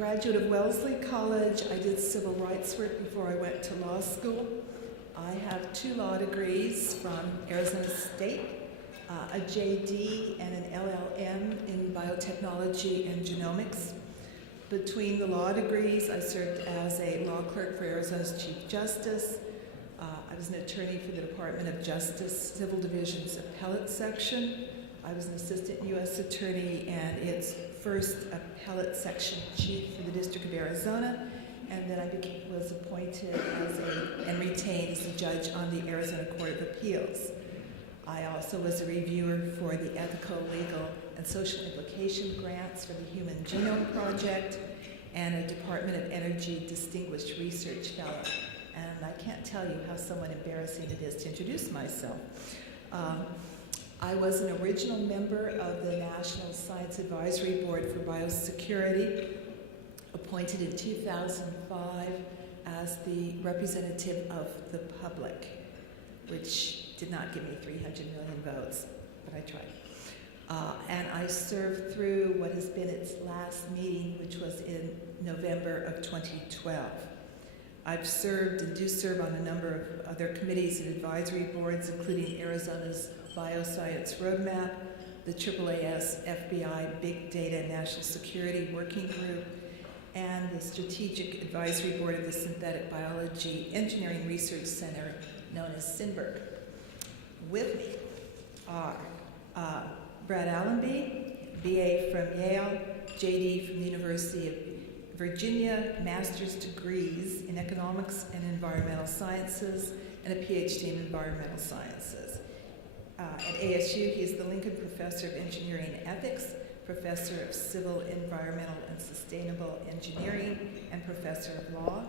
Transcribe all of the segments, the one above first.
graduate of Wellesley College. I did civil rights work before I went to law school. I have 2 law degrees from Arizona State, a JD and an LLM in biotechnology and genomics. Between the law degrees, I served as a law clerk for Arizona's Chief Justice. I was an attorney for the Department of Justice Civil Division's Appellate Section. I was an assistant U.S. attorney and its first appellate section chief for the District of Arizona, and then I was appointed and retained as a judge on the Arizona Court of Appeals. I also was a reviewer for the ethical, legal, and social implication grants for the Human Genome Project and a Department of Energy Distinguished Research Fellow. And I can't tell you how somewhat embarrassing it is to introduce myself. I was an original member of the National Science Advisory Board for Biosecurity, appointed in 2005 as the representative of the public, which did not give me 300 million votes, but I tried. And I served through what has been its last meeting, which was in November of 2012. I've served and do serve on a number of other committees and advisory boards, including Arizona's Bioscience Roadmap, the AAAS FBI Big Data National Security Working Group, and the Strategic Advisory Board of the Synthetic Biology Engineering Research Center, known as SYNBRG. With me are Brad Allenby, BA from Yale, JD from the University of Virginia, master's degrees in economics and environmental sciences, and a PhD in environmental sciences. At ASU, he is the Lincoln Professor of Engineering and Ethics, Professor of Civil, Environmental, and Sustainable Engineering, and Professor of Law.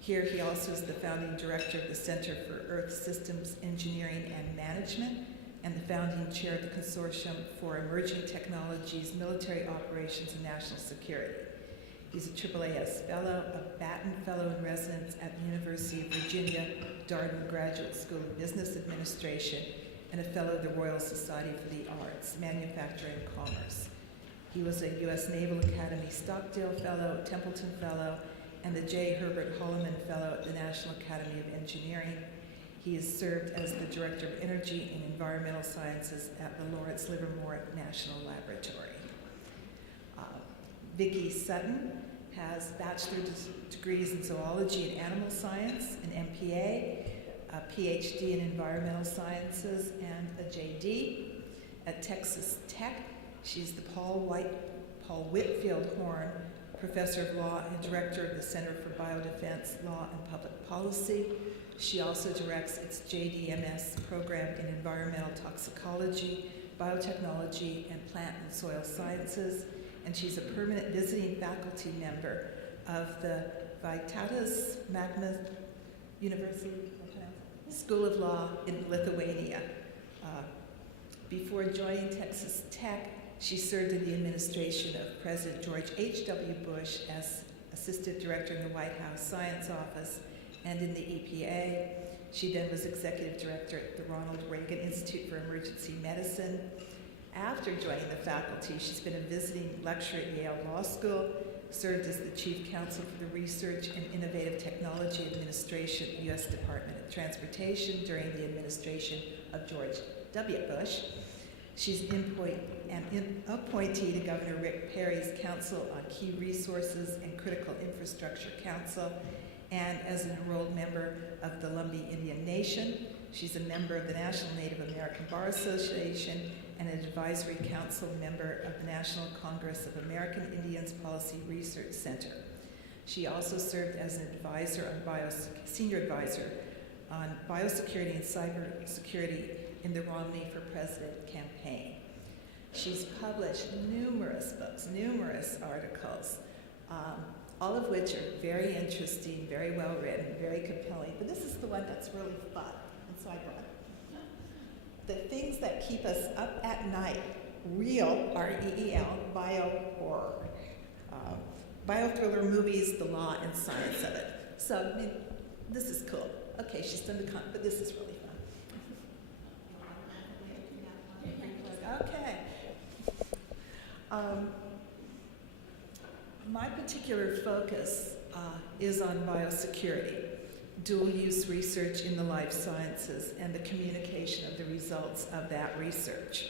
Here he also is the founding director of the Center for Earth Systems Engineering and Management, and the founding chair of the Consortium for Emerging Technologies, Military Operations, and National Security. He's a AAAS Fellow, a Batten Fellow in Residence at the University of Virginia, Darden Graduate School of Business Administration, and a Fellow of the Royal Society for the Arts, Manufacturing and Commerce. He was a U.S. Naval Academy Stockdale Fellow, Templeton Fellow, and the J. Herbert Holloman Fellow at the National Academy of Engineering. He has served as the Director of Energy and Environmental Sciences at the Lawrence Livermore National Laboratory. Vicki Sutton has bachelor's degrees in zoology and animal science, an MPA, a PhD in environmental sciences, and a JD. At Texas Tech, she's the Paul Whitfield Horn Professor of Law and Director of the Center for Biodefense, Law, and Public Policy. She also directs its JDMS program in environmental toxicology, biotechnology, and plant and soil sciences. And she's a permanent visiting faculty member of the Vytautas Magna University School of Law in Lithuania. Before joining Texas Tech, she served in the administration of President George H.W. Bush as Assistant Director in the White House Science Office and in the EPA. She then was Executive Director at the Ronald Reagan Institute for Emergency Medicine. After joining the faculty, she's been a visiting lecturer at Yale Law School, served as the Chief Counsel for the Research and Innovative Technology Administration, U.S. Department of Transportation during the administration of George W. Bush. She's an appointee to Governor Rick Perry's Council on Key Resources and Critical Infrastructure Council, and as an enrolled member of the Lumbee Indian Nation. She's a member of the National Native American Bar Association and an advisory council member of the National Congress of American Indians Policy Research Center. She also served as an advisor on senior advisor on biosecurity and cybersecurity in the Romney for President campaign. She's published numerous books, numerous articles, all of which are very interesting, very well written, very compelling. But this is the one that's really fun, and so I brought it. The things that keep us up at night, real, R-E-E-L, bio-horror. Biothriller movies, the law and science of it. So, I mean, this is cool. Okay, she's done the but this is really fun. Okay. My particular focus is on biosecurity, dual-use research in the life sciences, and the communication of the results of that research.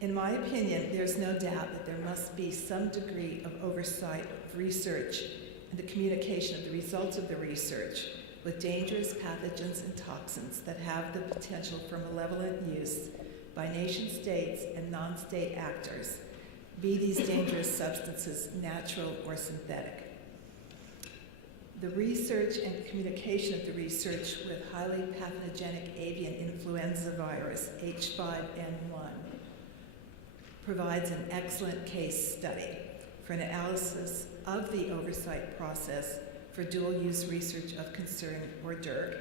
In my opinion, there's no doubt that there must be some degree of oversight of research and the communication of the results of the research with dangerous pathogens and toxins that have the potential for malevolent use by nation-states and non-state actors, be these dangerous substances natural or synthetic. The research and communication of the research with highly pathogenic avian influenza virus, H5N1, provides an excellent case study for an analysis of the oversight process for dual-use research of concern, or DURC,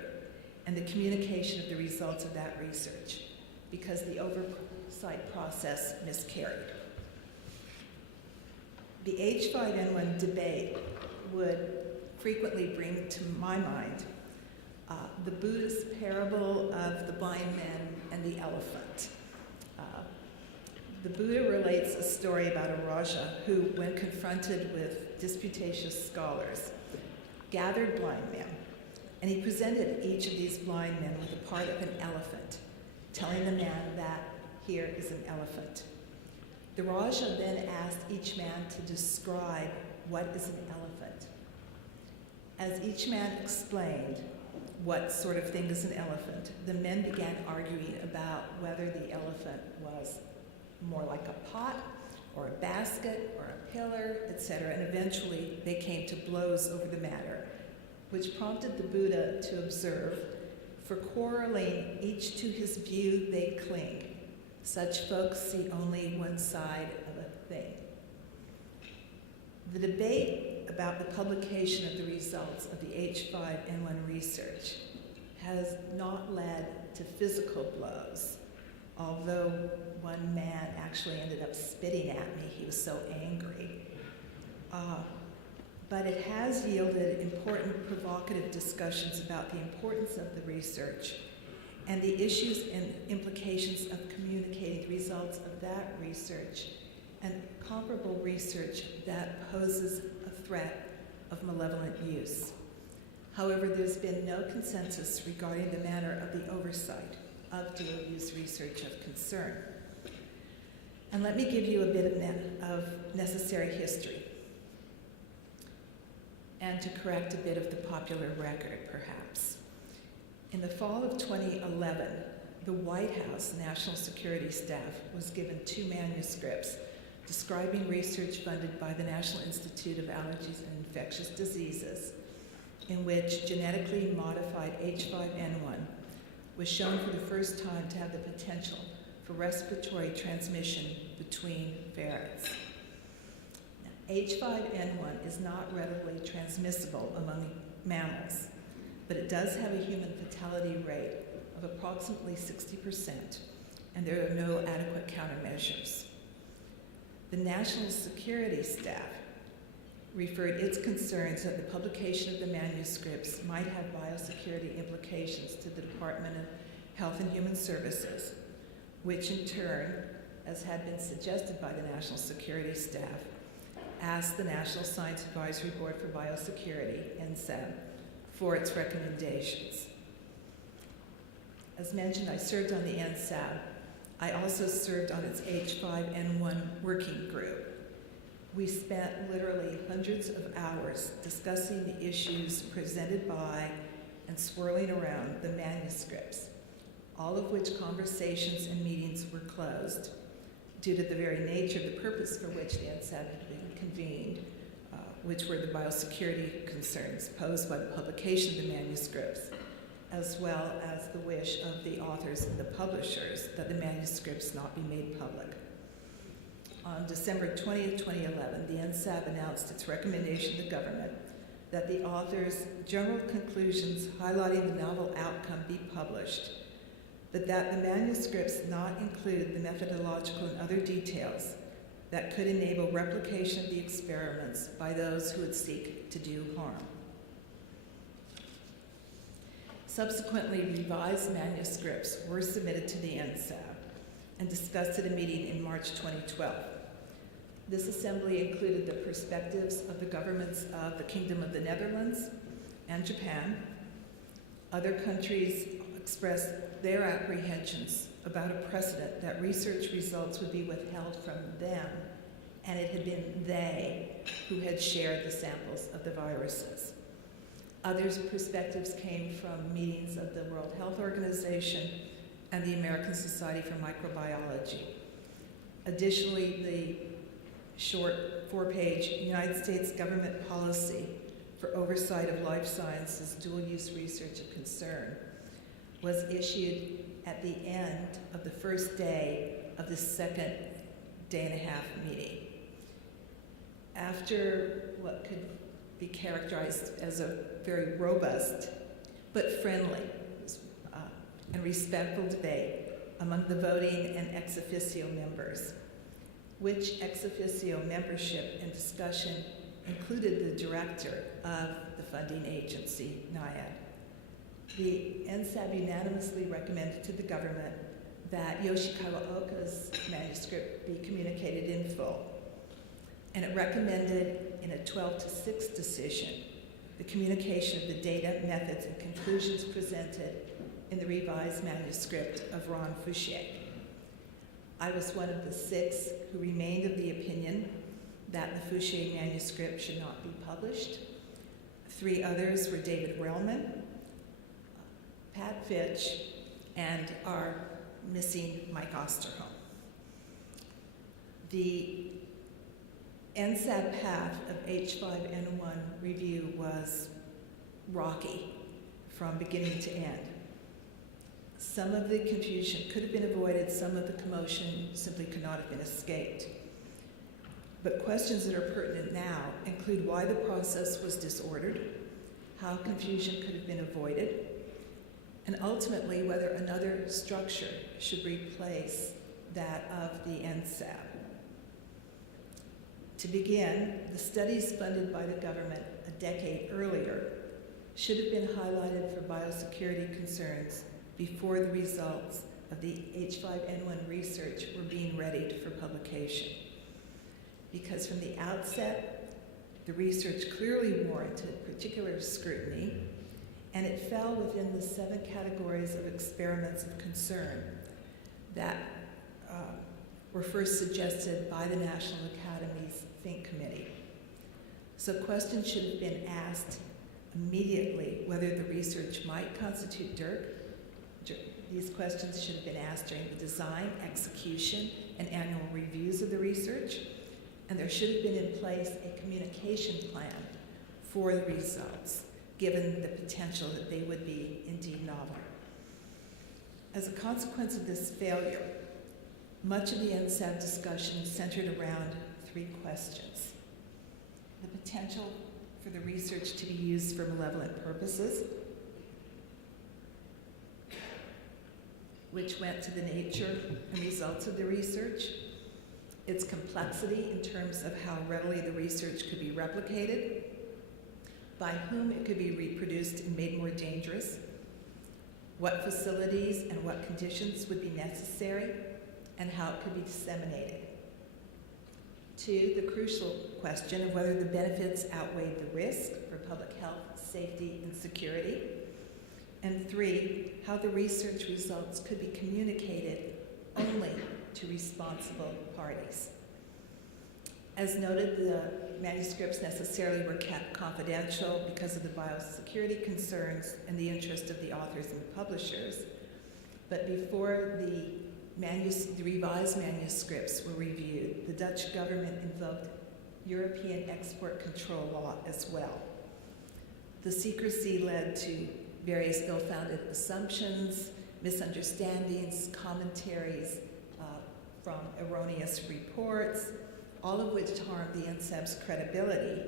and the communication of the results of that research, because the oversight process miscarried. The H5N1 debate would frequently bring to my mind the Buddhist parable of the blind man and the elephant. The Buddha relates a story about a Raja who, when confronted with disputatious scholars, gathered blind men, and he presented each of these blind men with a part of an elephant, telling the man that here is an elephant. The Raja then asked each man to describe what is an elephant. As each man explained what sort of thing is an elephant, the men began arguing about whether the elephant was more like a pot or a basket or a pillar, etc., and eventually they came to blows over the matter, which prompted the Buddha to observe, for quarreling each to his view they cling. Such folks see only one side of a thing. The debate about the publication of the results of the H5N1 research has not led to physical blows, although one man actually ended up spitting at me. He was so angry. But it has yielded important provocative discussions about the importance of the research and the issues and implications of communicating the results of that research and comparable research that poses a threat of malevolent use. However, there's been no consensus regarding the manner of the oversight of dual-use research of concern. And let me give you a bit of necessary history, and to correct a bit of the popular record, perhaps. In the fall of 2011, the White House National Security Staff was given 2 manuscripts describing research funded by the National Institute of Allergies and Infectious Diseases, in which genetically modified H5N1 was shown for the first time to have the potential for respiratory transmission between ferrets. Now, H5N1 is not readily transmissible among mammals, but it does have a human fatality rate of approximately 60%, and there are no adequate countermeasures. The National Security Staff referred its concerns that the publication of the manuscripts might have biosecurity implications to the Department of Health and Human Services, which in turn, as had been suggested by the National Security Staff, asked the National Science Advisory Board for Biosecurity, NSABB, for its recommendations. As mentioned, I served on the NSABB. I also served on its H5N1 working group. We spent literally hundreds of hours discussing the issues presented by and swirling around the manuscripts, all of which conversations and meetings were closed due to the very nature of the purpose for which the NSABB had been convened, which were the biosecurity concerns posed by the publication of the manuscripts, as well as the wish of the authors and the publishers that the manuscripts not be made public. On December 20th, 2011, the NSABB announced its recommendation to the government that the authors' general conclusions highlighting the novel outcome be published, but that the manuscripts not include the methodological and other details that could enable replication of the experiments by those who would seek to do harm. Subsequently, revised manuscripts were submitted to the NSABB and discussed at a meeting in March 2012. This assembly included the perspectives of the governments of the Kingdom of the Netherlands and Japan. Other countries expressed their apprehensions about a precedent that research results would be withheld from them, and it had been they who had shared the samples of the viruses. Others' perspectives came from meetings of the World Health Organization and the American Society for Microbiology. Additionally, the short 4-page United States government policy for oversight of life sciences dual-use research of concern was issued at the end of the first day of the second day-and-a-half meeting. After what could be characterized as a very robust but friendly and respectful debate among the voting and ex officio members, which ex officio membership and discussion included the director of the funding agency, NIAID. The NSABB unanimously recommended to the government that Yoshikawa Oka's manuscript be communicated in full. And it recommended in a 12-6 decision the communication of the data, methods, and conclusions presented in the revised manuscript of Ron Fouchier. I was one of the 6 who remained of the opinion that the Fouchier manuscript should not be published. 3 others were David Relman, Pat Fitch, and our missing Mike Osterholm. The NSABB path of H5N1 review was rocky from beginning to end. Some of the confusion could have been avoided, some of the commotion simply could not have been escaped. But questions that are pertinent now include why the process was disordered, how confusion could have been avoided, and ultimately whether another structure should replace that of the NSABB. To begin, the studies funded by the government a decade earlier should have been highlighted for biosecurity concerns before the results of the H5N1 research were being readied for publication. Because from the outset, the research clearly warranted particular scrutiny, and it fell within the 7 categories of experiments of concern that were first suggested by the National Academy's Think Committee. So questions should have been asked immediately whether the research might constitute DIRC. These questions should have been asked during the design, execution, and annual reviews of the research, and there should have been in place a communication plan for the results, given the potential that they would be indeed novel. As a consequence of this failure, much of the NSABB discussion centered around 3 questions: the potential for the research to be used for malevolent purposes, which went to the nature and results of the research, its complexity in terms of how readily the research could be replicated, by whom it could be reproduced and made more dangerous, what facilities and what conditions would be necessary, and how it could be disseminated. 2, the crucial question of whether the benefits outweighed the risk for public health, safety, and security. And 3, how the research results could be communicated only to responsible parties. As noted, the manuscripts necessarily were kept confidential because of the biosecurity concerns and the interest of the authors and publishers. But before the revised manuscripts were reviewed, the Dutch government invoked European export control law as well. The secrecy led to various ill-founded assumptions, misunderstandings, commentaries from erroneous reports, all of which harmed the NSABB's credibility,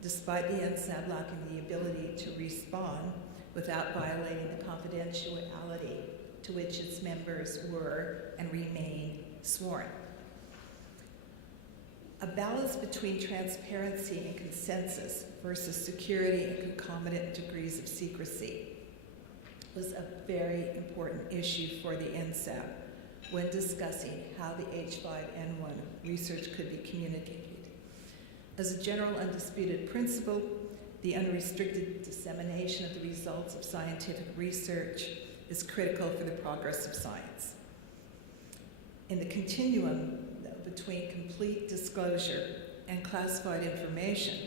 despite the NSABB lacking the ability to respond without violating the confidentiality to which its members were and remain sworn. A balance between transparency and consensus versus security and concomitant degrees of secrecy was a very important issue for the NSABB. when discussing how the H5N1 research could be communicated. As a general undisputed principle, the unrestricted dissemination of the results of scientific research is critical for the progress of science. In the continuum between complete disclosure and classified information,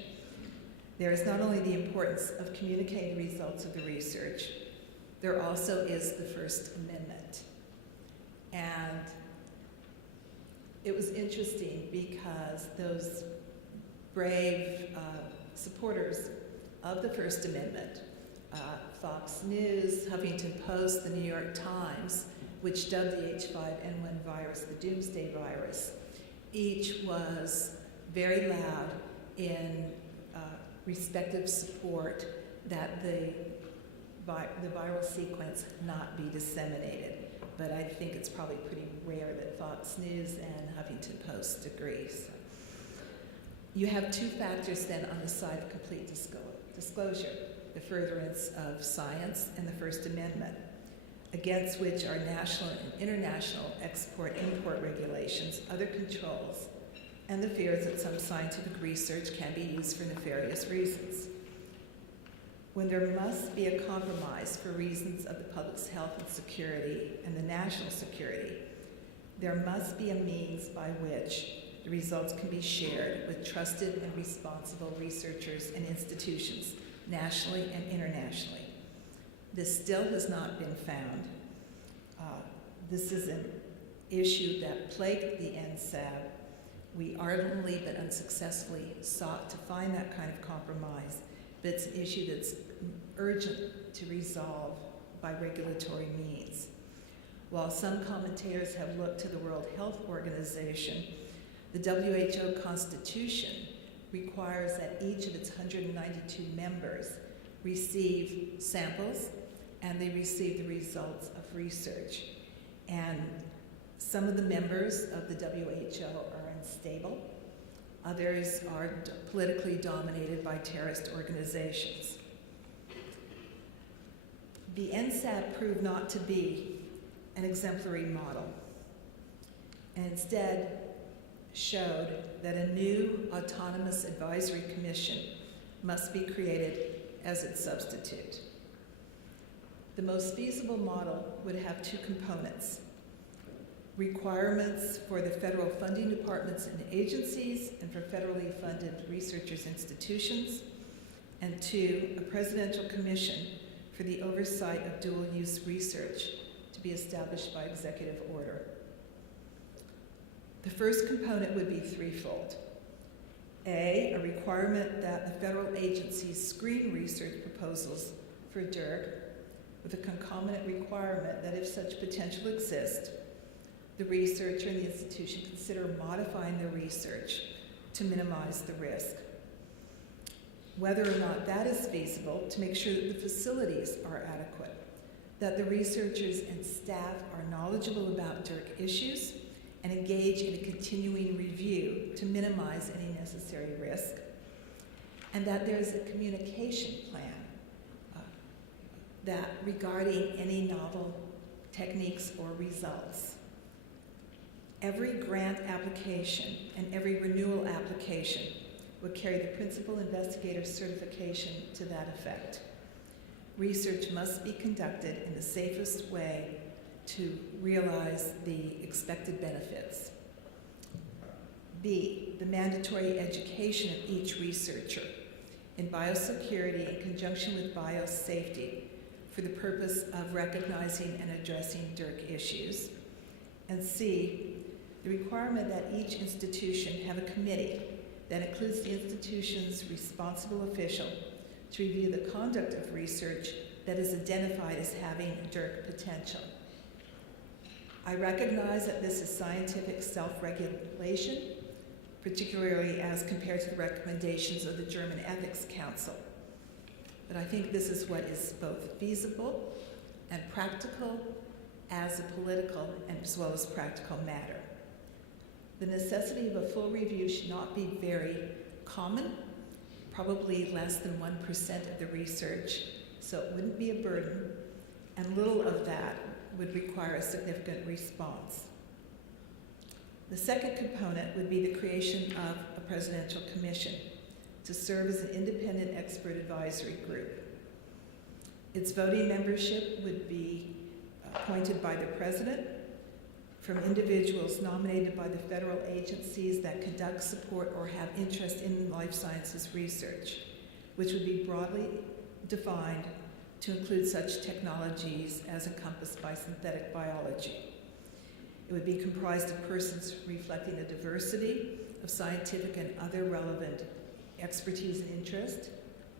there is not only the importance of communicating the results of the research, there also is the First Amendment. And it was interesting because those brave supporters of the First Amendment, Fox News, Huffington Post, the New York Times, which dubbed the H5N1 virus the doomsday virus, each was very loud in respective support that the viral sequence not be disseminated. But I think it's probably pretty rare that Fox News and Huffington Post agree. So you have two factors then on the side of complete disclosure, the furtherance of science and the First Amendment, against which are national and international export-import regulations, other controls, and the fears that some scientific research can be used for nefarious reasons. When there must be a compromise for reasons of the public's health and security and the national security, there must be a means by which the results can be shared with trusted and responsible researchers and institutions, nationally and internationally. This still has not been found. This is an issue that plagued the NSABB. We ardently but unsuccessfully sought to find that kind of compromise, but it's an issue that's urgent to resolve by regulatory means. While some commentators have looked to the World Health Organization, the WHO Constitution requires that each of its 192 members receive samples and they receive the results of research. And some of the members of the WHO are unstable. Others are politically dominated by terrorist organizations. The NSABB proved not to be an exemplary model, and instead showed that a new autonomous advisory commission must be created as its substitute. The most feasible model would have two components: requirements for the federal funding departments and agencies and for federally funded researchers' institutions, and two, a presidential commission for the oversight of dual-use research to be established by executive order. The first component would be threefold. A requirement that the federal agencies screen research proposals for DIRC with a concomitant requirement that if such potential exists, the researcher and the institution consider modifying their research to minimize the risk. Whether or not that is feasible, to make sure that the facilities are adequate, that the researchers and staff are knowledgeable about DIRC issues and engage in a continuing review to minimize any necessary risk, and that there is a communication plan that regarding any novel techniques or results. Every grant application and every renewal application would carry the principal investigator certification to that effect. Research must be conducted in the safest way to realize the expected benefits. B, the mandatory education of each researcher in biosecurity in conjunction with biosafety for the purpose of recognizing and addressing DIRC issues. And C, the requirement that each institution have a committee that includes the institution's responsible official to review the conduct of research that is identified as having DIRC potential. I recognize that this is scientific self-regulation, particularly as compared to the recommendations of the German Ethics Council. But I think this is what is both feasible and practical as a political and as well as practical matter. The necessity of a full review should not be very common, probably less than 1% of the research, so it wouldn't be a burden, and little of that would require a significant response. The second component would be the creation of a presidential commission to serve as an independent expert advisory group. Its voting membership would be appointed by the president from individuals nominated by the federal agencies that conduct, support, or have interest in life sciences research, which would be broadly defined to include such technologies as encompassed by synthetic biology. It would be comprised of persons reflecting a diversity of scientific and other relevant expertise and interest,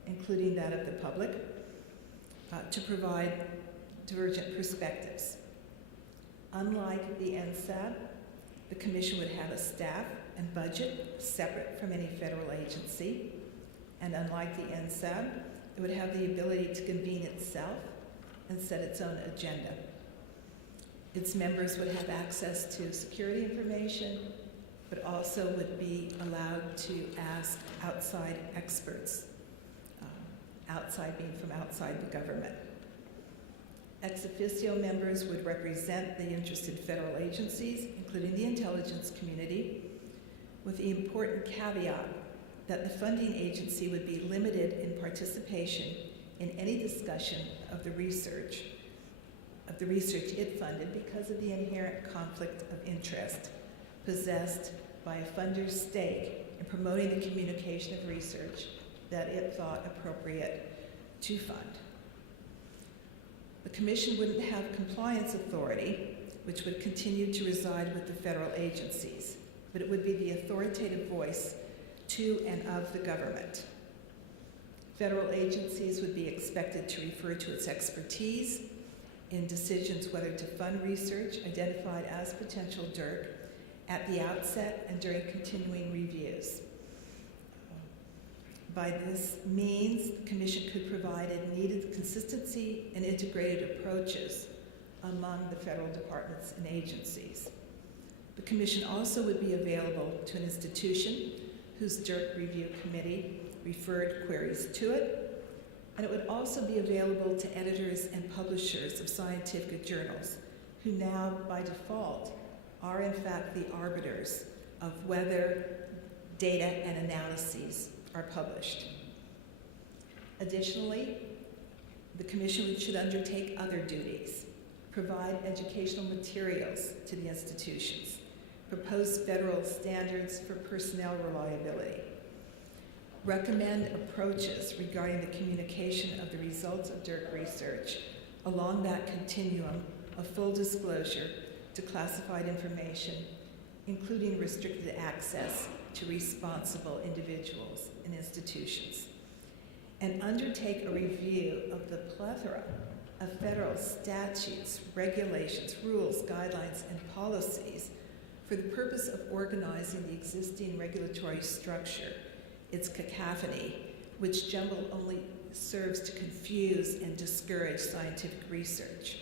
including that of the public, to provide divergent perspectives. Unlike the NSABB, the commission would have a staff and budget separate from any federal agency, and unlike the NSABB, it would have the ability to convene itself and set its own agenda. Its members would have access to security information, but also would be allowed to ask outside experts, outside being from outside the government. Ex officio members would represent the interested federal agencies, including the intelligence community, with the important caveat that the funding agency would be limited in participation in any discussion of the research it funded because of the inherent conflict of interest possessed by a funder's stake in promoting the communication of research that it thought appropriate to fund. The commission wouldn't have compliance authority, which would continue to reside with the federal agencies, but it would be the authoritative voice to and of the government. Federal agencies would be expected to refer to its expertise in decisions whether to fund research identified as potential DIRC at the outset and during continuing reviews. By this means, the commission could provide needed consistency and integrated approaches among the federal departments and agencies. The commission also would be available to an institution whose DIRC review committee referred queries to it, and it would also be available to editors and publishers of scientific journals who now, by default, are in fact the arbiters of whether data and analyses are published. Additionally, the commission should undertake other duties, provide educational materials to the institutions, propose federal standards for personnel reliability, recommend approaches regarding the communication of the results of DIRC research along that continuum of full disclosure to classified information, including restricted access to responsible individuals and institutions, and undertake a review of the plethora of federal statutes, regulations, rules, guidelines, and policies for the purpose of organizing the existing regulatory structure, its cacophony, which jumble only serves to confuse and discourage scientific research.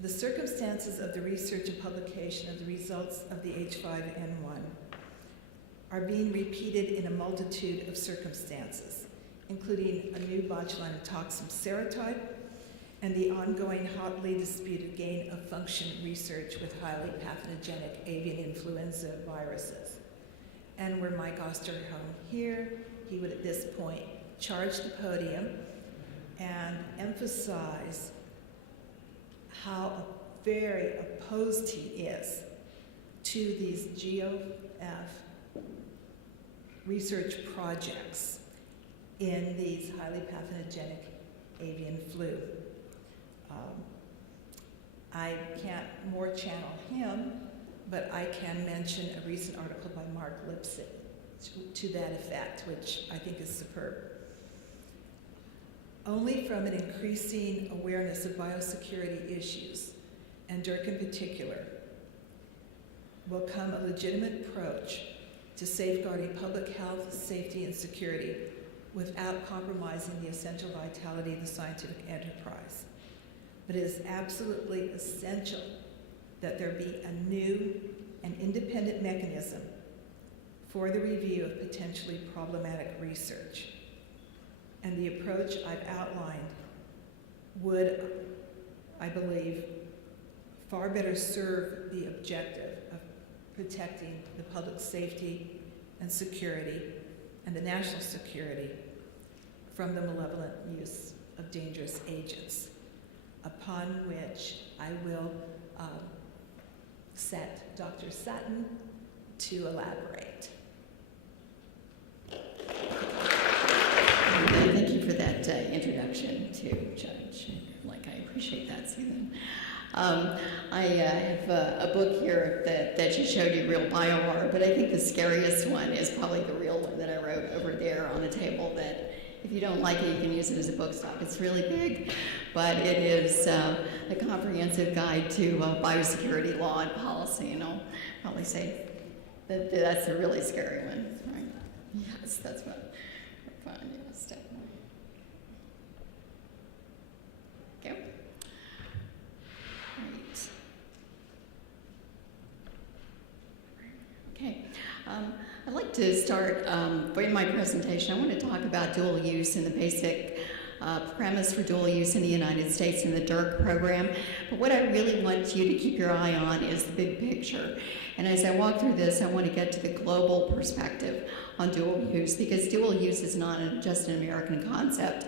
The circumstances of the research and publication of the results of the H5N1 are being repeated in a multitude of circumstances, including a new botulinum toxin serotype and the ongoing hotly disputed gain of function research with highly pathogenic avian influenza viruses. And were Mike Osterholm here, he would at this point charge the podium and emphasize how very opposed he is to these GOF research projects in these highly pathogenic avian flu. I can't more channel him, but I can mention a recent article by Mark Lipset to that effect, which I think is superb. Only from an increasing awareness of biosecurity issues, and DIRC in particular, will come a legitimate approach to safeguarding public health, safety, and security without compromising the essential vitality of the scientific enterprise. But it is absolutely essential that there be a new and independent mechanism for the review of potentially problematic research. And the approach I've outlined would, I believe, far better serve the objective of protecting the public safety and security and the national security from the malevolent use of dangerous agents, upon which I will set Dr. Sutton to elaborate. Thank you for that introduction to Judge. Like, I appreciate that, Susan. I have a book here that she showed you, Real Biohorror, but I think the scariest one is probably the real one that I wrote over there on the table, that if you don't like it, you can use it as a book stock. It's really big, but it is a comprehensive guide to biosecurity law and policy, and I'll probably say that that's a really scary one, right? Yes, that's what we're fine, yes, definitely. Okay. Right. Okay. I'd like to start in my presentation. I want to talk about dual use and the basic premise for dual use in the United States and the DIRC program. But what I really want you to keep your eye on is the big picture. And as I walk through this, I want to get to the global perspective on dual use, because dual use is not just an American concept.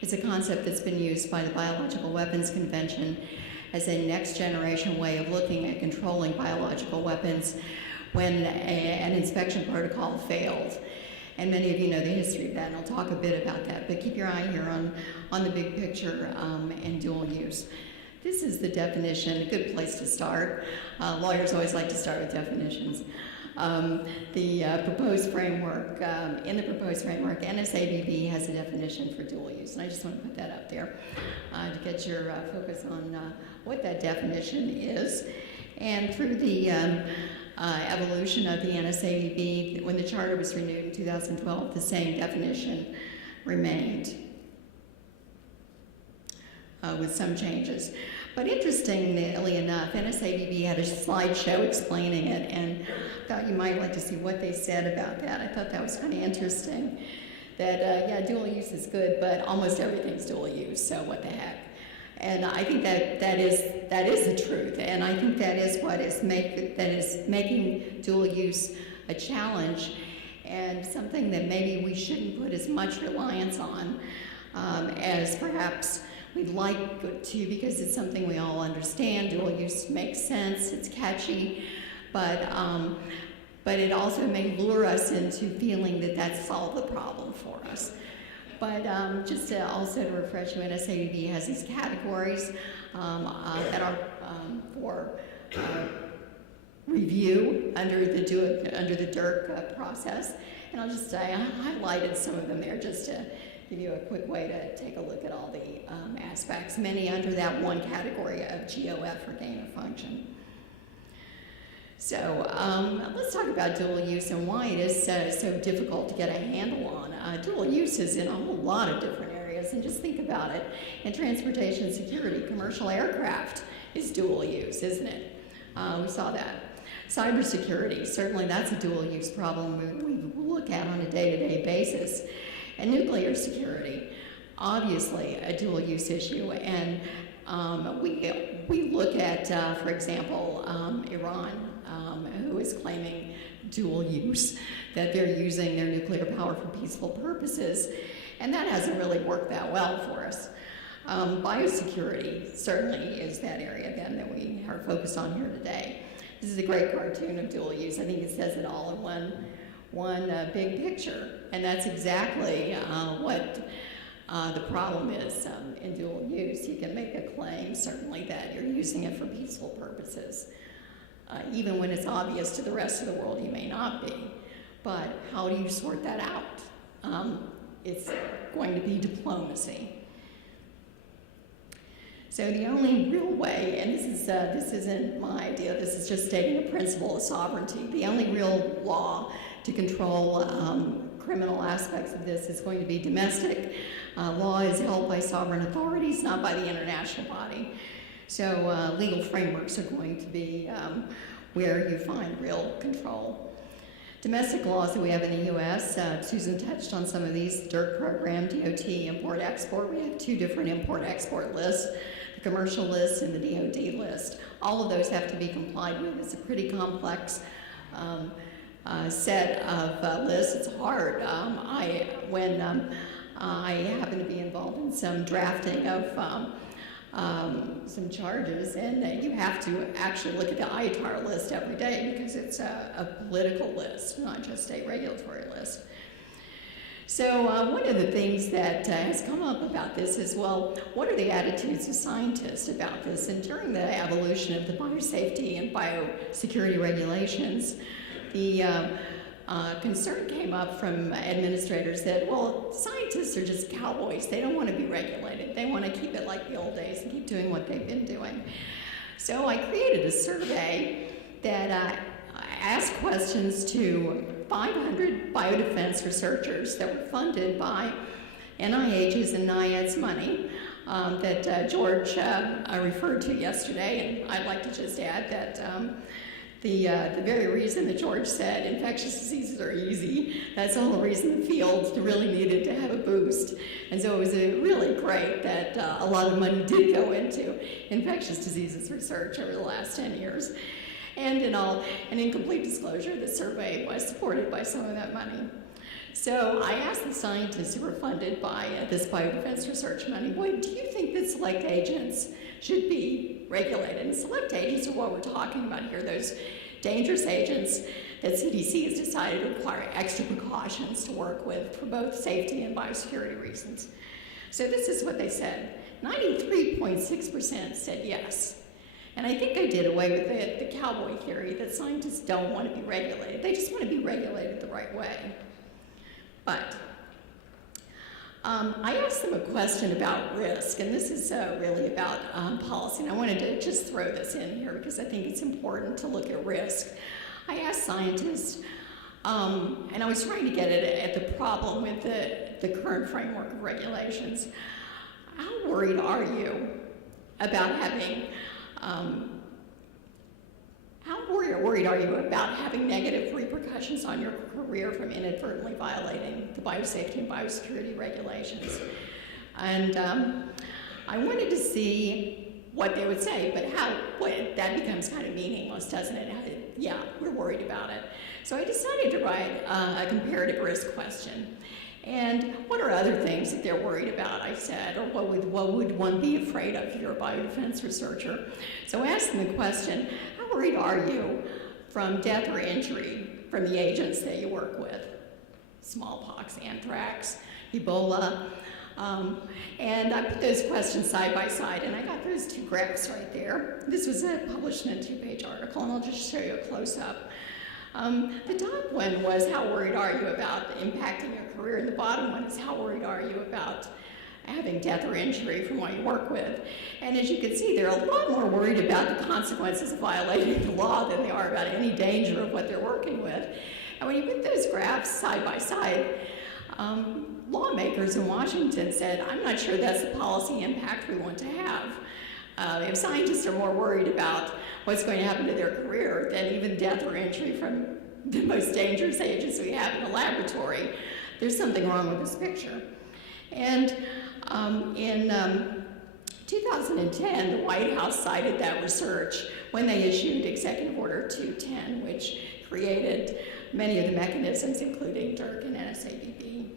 It's a concept that's been used by the Biological Weapons Convention as a next generation way of looking at controlling biological weapons when an inspection protocol failed. And many of you know the history of that, and I'll talk a bit about that, but keep your eye here on the big picture and dual use. This is the definition, a good place to start. Lawyers always like to start with definitions. The proposed framework, in the proposed framework, NSABB has a definition for dual use, and I just want to put that up there to get your focus on what that definition is. And through the evolution of the NSABB, when the charter was renewed in 2012, the same definition remained with some changes. But interestingly enough, NSABB had a slideshow explaining it, and I thought you might like to see what they said about that. I thought that was kind of interesting, that yeah, dual use is good, but almost everything's dual use, so what the heck. And I think that is the truth, and I think that is what is making dual use a challenge, and something that maybe we shouldn't put as much reliance on as perhaps we'd like to, because it's something we all understand. Dual use makes sense, it's catchy, but it also may lure us into feeling that that's solved the problem for us. But just to also to refresh you, NSABB has these categories that are for review under the DIRC process, and I'll just say I highlighted some of them there just to give you a quick way to take a look at all the aspects. Many under that one category of GOF, or gain of function. So let's talk about dual use and why it is so difficult to get a handle on. Dual use is in a whole lot of different areas, and just think about it. In transportation security, commercial aircraft is dual use, isn't it? We saw that. Cybersecurity, certainly that's a dual use problem we look at on a day-to-day basis. And nuclear security, obviously a dual use issue, and we look at, for example, Iran, who is claiming dual use, that they're using their nuclear power for peaceful purposes, and that hasn't really worked that well for us. Biosecurity certainly is that area then that we are focused on here today. This is a great cartoon of dual use. I think it says it all in one big picture, and that's exactly what the problem is in dual use. You can make a claim, certainly, that you're using it for peaceful purposes. Even when it's obvious to the rest of the world you may not be. But how do you sort that out? It's going to be diplomacy. So the only real way, and this isn't my idea, this is just stating a principle of sovereignty. The only real law to control criminal aspects of this is going to be domestic. Law is held by sovereign authorities, not by the international body. So legal frameworks are going to be where you find real control. Domestic laws that we have in the U.S., Susan touched on some of these, DIRC program, DOT, import-export. We have two different import-export lists. The commercial list and the DoD list. All of those have to be complied with. It's a pretty complex set of lists. It's hard. When I happen to be involved in some drafting of some charges, and you have to actually look at the ITAR list every day because it's a political list, not just a regulatory list. So one of the things that has come up about this is, well, what are the attitudes of scientists about this? And during the evolution of the biosafety and biosecurity regulations, the concern came up from administrators that, well, scientists are just cowboys. They don't want to be regulated. They want to keep it like the old days and keep doing what they've been doing. So I created a survey that asked questions to 500 biodefense researchers that were funded by NIH's and NIAID's money that George referred to yesterday. And I'd like to just add that the very reason that George said infectious diseases are easy, that's the whole reason the field really needed to have a boost. And so it was really great that a lot of money did go into infectious diseases research over the last 10 years. And in complete disclosure, the survey was supported by some of that money. So I asked the scientists who were funded by this biodefense research money, boy, do you think that select agents should be regulated? And select agents are what we're talking about here, those dangerous agents that CDC has decided to require extra precautions to work with for both safety and biosecurity reasons. So this is what they said. 93.6% said yes. And I think I did away with the cowboy theory that scientists don't want to be regulated. They just want to be regulated the right way. But I asked them a question about risk, and this is really about policy. And I wanted to just throw this in here because I think it's important to look at risk. I asked scientists, and I was trying to get at the problem with the current framework of regulations. How worried are you about having how worried are you about having negative repercussions on your career from inadvertently violating the biosafety and biosecurity regulations? And I wanted to see what they would say, but that becomes kind of meaningless, doesn't it? Yeah, we're worried about it. So I decided to write a comparative risk question. And what are other things that they're worried about, I said, or what would one be afraid of if you're a biodefense researcher? So I asked them the question, how worried are you from death or injury from the agents that you work with? Smallpox, anthrax, Ebola. And I put those questions side by side, and I got those two graphs right there. This was published in a 2-page article, and I'll just show you a close-up. The top one was how worried are you about impacting your career, and the bottom one is how worried are you about having death or injury from what you work with. And as you can see, they're a lot more worried about the consequences of violating the law than they are about any danger of what they're working with. And when you put those graphs side by side, lawmakers in Washington said, I'm not sure that's the policy impact we want to have. If scientists are more worried about what's going to happen to their career than even death or injury from the most dangerous agents we have in the laboratory, there's something wrong with this picture. And in 2010, the White House cited that research when they issued Executive Order 210, which created many of the mechanisms, including DIRC and NSABB,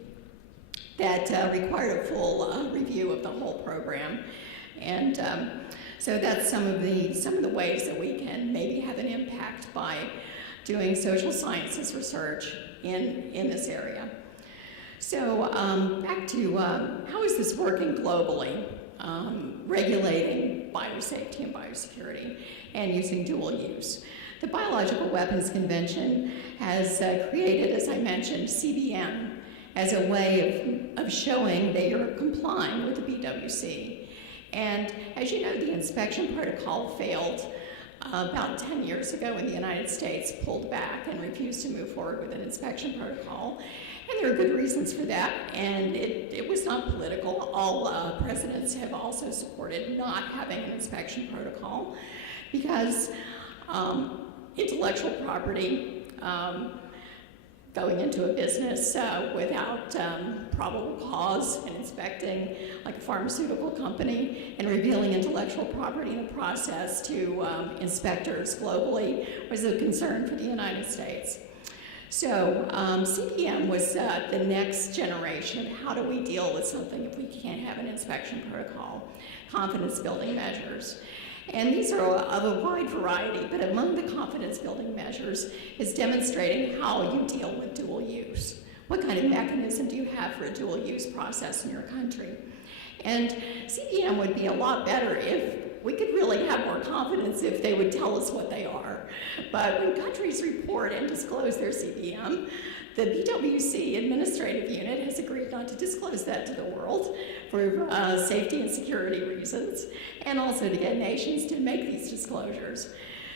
that required a full review of the whole program. And so that's some of the ways that we can maybe have an impact by doing social sciences research in this area. So back to how is this working globally, regulating biosafety and biosecurity and using dual use. The Biological Weapons Convention has created, as I mentioned, CBM as a way of showing that you're complying with the BWC. And as you know, the inspection protocol failed about 10 years ago in the United States, pulled back and refused to move forward with an inspection protocol. And there are good reasons for that, and it was not political. All presidents have also supported not having an inspection protocol because intellectual property, going into a business without probable cause and inspecting like a pharmaceutical company and revealing intellectual property in the process to inspectors globally was a concern for the United States. So CPM was the next generation of how do we deal with something if we can't have an inspection protocol, confidence building measures. And these are of a wide variety, but among the confidence building measures is demonstrating how you deal with dual use. What kind of mechanism do you have for a dual use process in your country? And CPM would be a lot better if we could really have more confidence if they would tell us what they are. But when countries report and disclose their CPM, the BWC administrative unit has agreed not to disclose that to the world for safety and security reasons, and also to get nations to make these disclosures.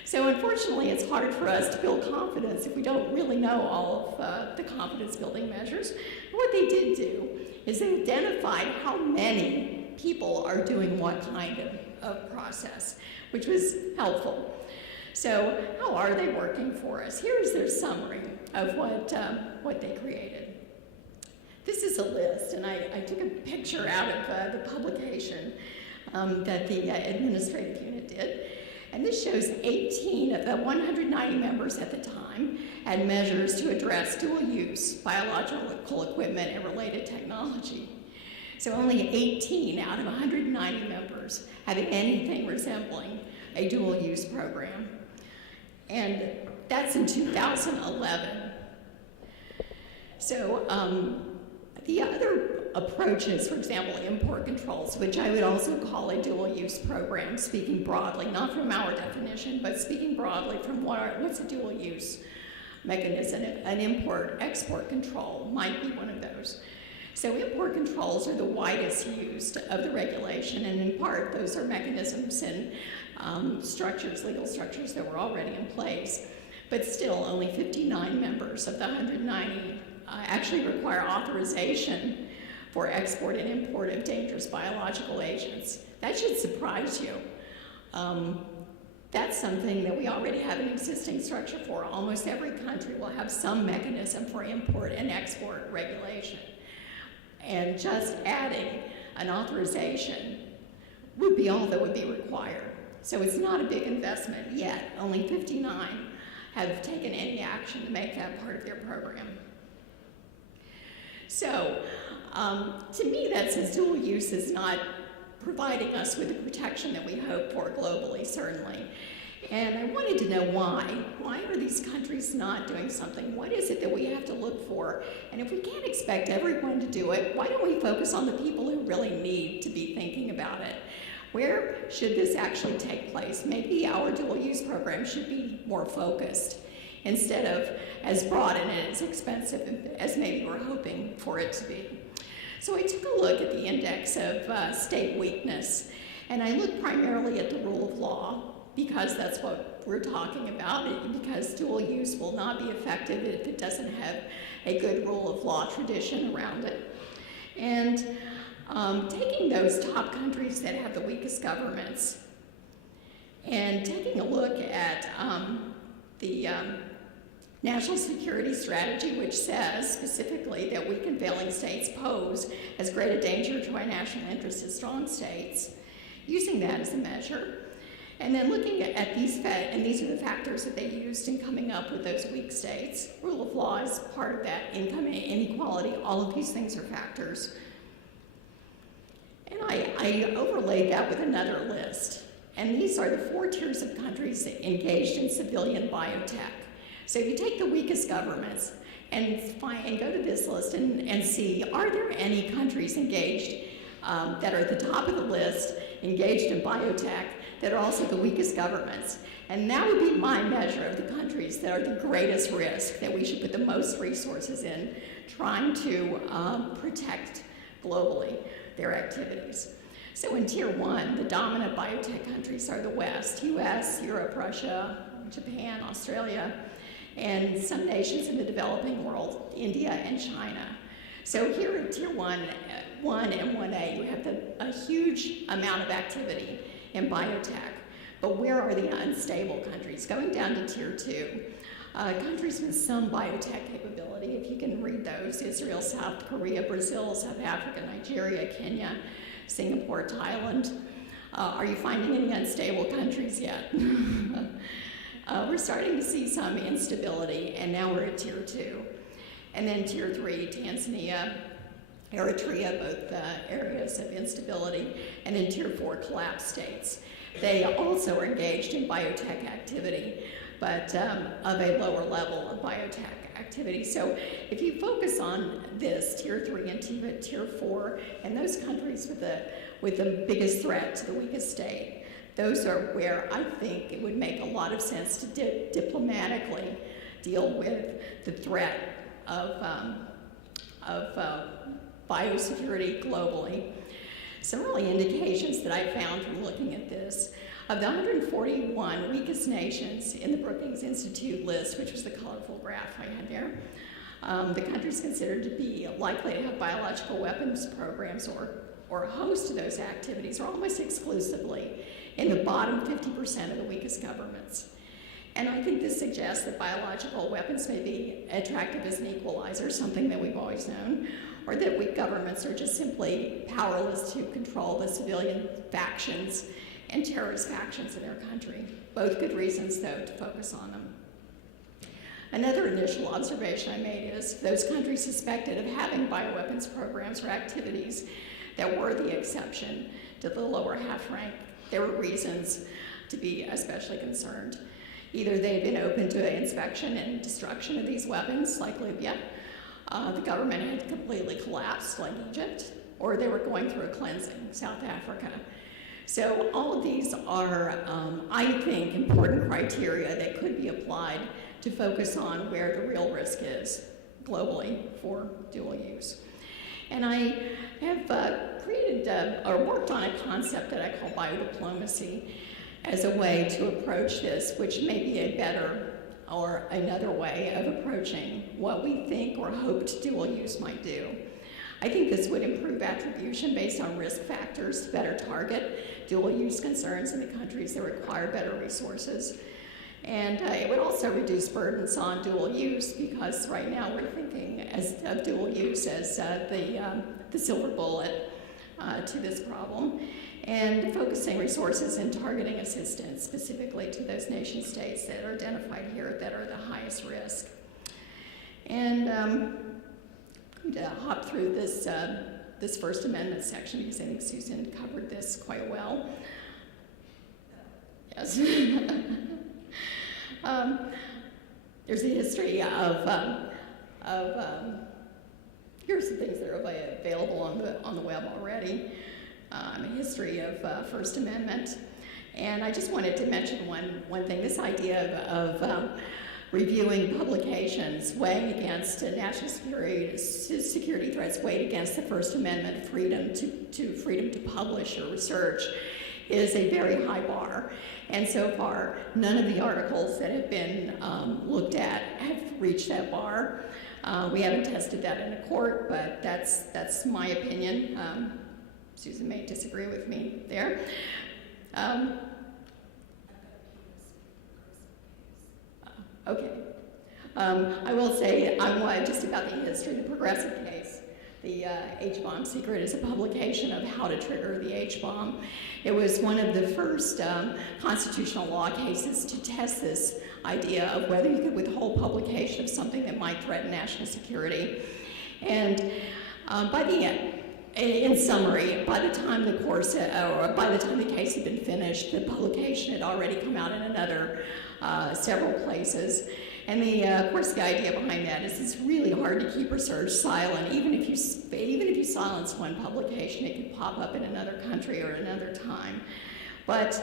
So unfortunately, it's hard for us to build confidence if we don't really know all of the confidence building measures. What they did do is they identified how many people are doing what kind of process, which was helpful. So how are they working for us? Here's their summary of what they created. This is a list, and I took a picture out of the publication that the administrative unit did. And this shows 18 of the 190 members at the time had measures to address dual use, biological equipment, and related technology. So only 18 out of 190 members had anything resembling a dual use program. And that's in 2011. So the other approaches, for example, import controls, which I would also call a dual use program, speaking broadly, not from our definition, but speaking broadly from what's a dual use mechanism. An import-export control might be one of those. So import controls are the widest used of the regulation, and in part, those are mechanisms and structures, legal structures that were already in place. But still, only 59 members of the 190 actually require authorization for export and import of dangerous biological agents. That should surprise you. That's something that we already have an existing structure for. Almost every country will have some mechanism for import and export regulation. And just adding an authorization would be all that would be required. So it's not a big investment yet. Only 59 have taken any action to make that part of their program. So, to me, that says dual use is not providing us with the protection that we hope for globally, certainly. And I wanted to know why. Why are these countries not doing something? What is it that we have to look for? And if we can't expect everyone to do it, why don't we focus on the people who really need to be thinking about it? Where should this actually take place? Maybe our dual use program should be more focused instead of as broad and as expensive as maybe we're hoping for it to be. So I took a look at the index of state weakness, and I looked primarily at the rule of law, because that's what we're talking about, because dual use will not be effective if it doesn't have a good rule of law tradition around it. And taking those top countries that have the weakest governments and taking a look at the National Security Strategy, which says specifically that weak and failing states pose as great a danger to our national interests as strong states, using that as a measure. And then looking at these, and these are the factors that they used in coming up with those weak states. Rule of law is part of that, income inequality, all of these things are factors. And I overlaid that with another list. And these are the 4 tiers of countries engaged in civilian biotech. So if you take the weakest governments and go to this list and see, are there any countries engaged that are at the top of the list, engaged in biotech, that are also the weakest governments? And that would be my measure of the countries that are the greatest risk, that we should put the most resources in trying to protect globally their activities. So in Tier 1, the dominant biotech countries are the West, US, Europe, Russia, Japan, Australia, and some nations in the developing world, India and China. So here in Tier 1 and 1A, you have a huge amount of activity in biotech. But where are the unstable countries? Going down to Tier 2, countries with some biotech capability, if you can read those: Israel, South Korea, Brazil, South Africa, Nigeria, Kenya, Singapore, Thailand. Are you finding any unstable countries yet? We're starting to see some instability, and now we're at Tier 2. And then Tier 3, Tanzania, Eritrea, both areas of instability. And then Tier 4, collapsed states. They also are engaged in biotech activity, but of a lower level of biotech activity. So if you focus on this, Tier 3 and Tier 4, and those countries with the biggest threat to the weakest state, those are where I think it would make a lot of sense to diplomatically deal with the threat of biosecurity globally. Some early indications that I found from looking at this: of the 141 weakest nations in the Brookings Institute list, which was the colorful graph I had there, the countries considered to be likely to have biological weapons programs or a host of those activities are almost exclusively in the bottom 50% of the weakest governments. And I think this suggests that biological weapons may be attractive as an equalizer, something that we've always known, or that weak governments are just simply powerless to control the civilian factions and terrorist factions in their country. Both good reasons, though, to focus on them. Another initial observation I made is those countries suspected of having bioweapons programs or activities that were the exception to the lower half rank. There were reasons to be especially concerned. Either they'd been open to inspection and destruction of these weapons, like Libya, the government had completely collapsed, like Egypt, or they were going through a cleansing, South Africa. So all of these are, I think, important criteria that could be applied to focus on where the real risk is globally for dual use. And I have created or worked on a concept that I call biodiplomacy as a way to approach this, which may be a better or another way of approaching what we think or hoped dual use might do. I think this would improve attribution based on risk factors to better target dual use concerns in the countries that require better resources. And it would also reduce burdens on dual use, because right now we're thinking of dual use as the silver bullet to this problem, and focusing resources and targeting assistance specifically to those nation states that are identified here that are the highest risk. And I'm going to hop through this First Amendment section because I think Susan covered this quite well. Yes. There's a history of here's some things that are available on the web already. A history of First Amendment, and I just wanted to mention one thing. This idea of reviewing publications weighing against national security threats, weighed against the First Amendment freedom to publish or research, is a very high bar. And so far, none of the articles that have been looked at have reached that bar. We haven't tested that in a court, but that's my opinion. Susan may disagree with me there. Okay. I will say just about the history. The Progressive case, the H-bomb secret, is a publication of how to trigger the H-bomb. It was one of the first constitutional law cases to test this idea of whether you could withhold publication of something that might threaten national security. And in summary, by the time the case had been finished, the publication had already come out in another several places. And of course, the idea behind that is it's really hard to keep research silent. Even if you silence one publication, it could pop up in another country or another time. But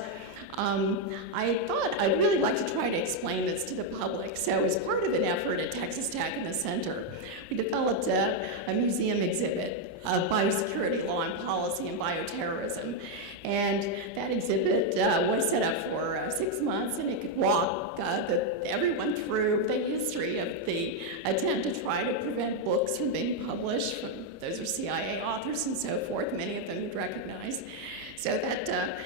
I thought I'd really like to try to explain this to the public. So as part of an effort at Texas Tech and the Center, we developed a museum exhibit of biosecurity law and policy and bioterrorism. And that exhibit was set up for 6 months, and it could walk everyone through the history of the attempt to try to prevent books from being published. Those are CIA authors and so forth, many of them you'd recognize. So that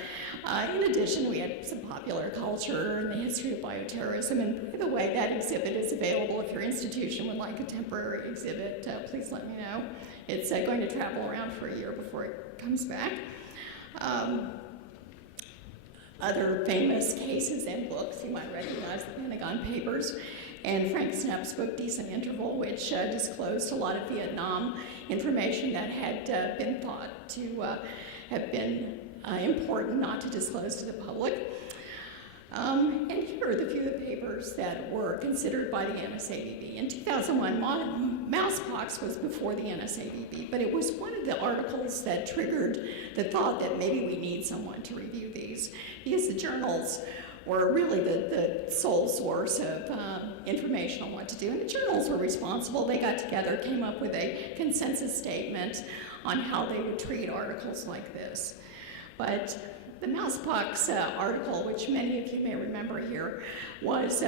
In addition, we had some popular culture and the history of bioterrorism. And by the way, that exhibit is available. If your institution would like a temporary exhibit, please let me know. It's going to travel around for a year before it comes back. Other famous cases and books, you might recognize the Pentagon Papers and Frank Snep's book, Decent Interval, which disclosed a lot of Vietnam information that had been thought to have been important not to disclose to the public. And here are the few of the papers that were considered by the NSABB. In 2001, Mouse Cox was before the NSABB, but it was one of the articles that triggered the thought that maybe we need someone to review these, because the journals were really the sole source of information on what to do. And the journals were responsible. They got together, came up with a consensus statement on how they would treat articles like this. But the Mouse Cox article, which many of you may remember here, was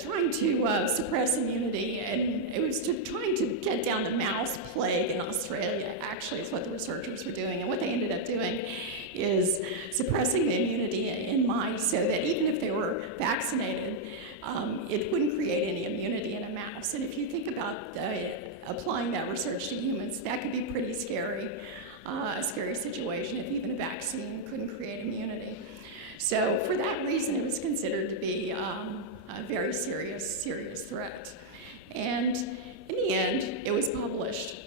trying to suppress immunity, and it was trying to get down the mouse plague in Australia, actually, is what the researchers were doing. And what they ended up doing is suppressing the immunity in mice so that even if they were vaccinated, it wouldn't create any immunity in a mouse. And if you think about applying that research to humans, that could be pretty scary, a scary situation if even a vaccine couldn't create immunity. So for that reason, it was considered to be a very serious threat. And in the end, it was published.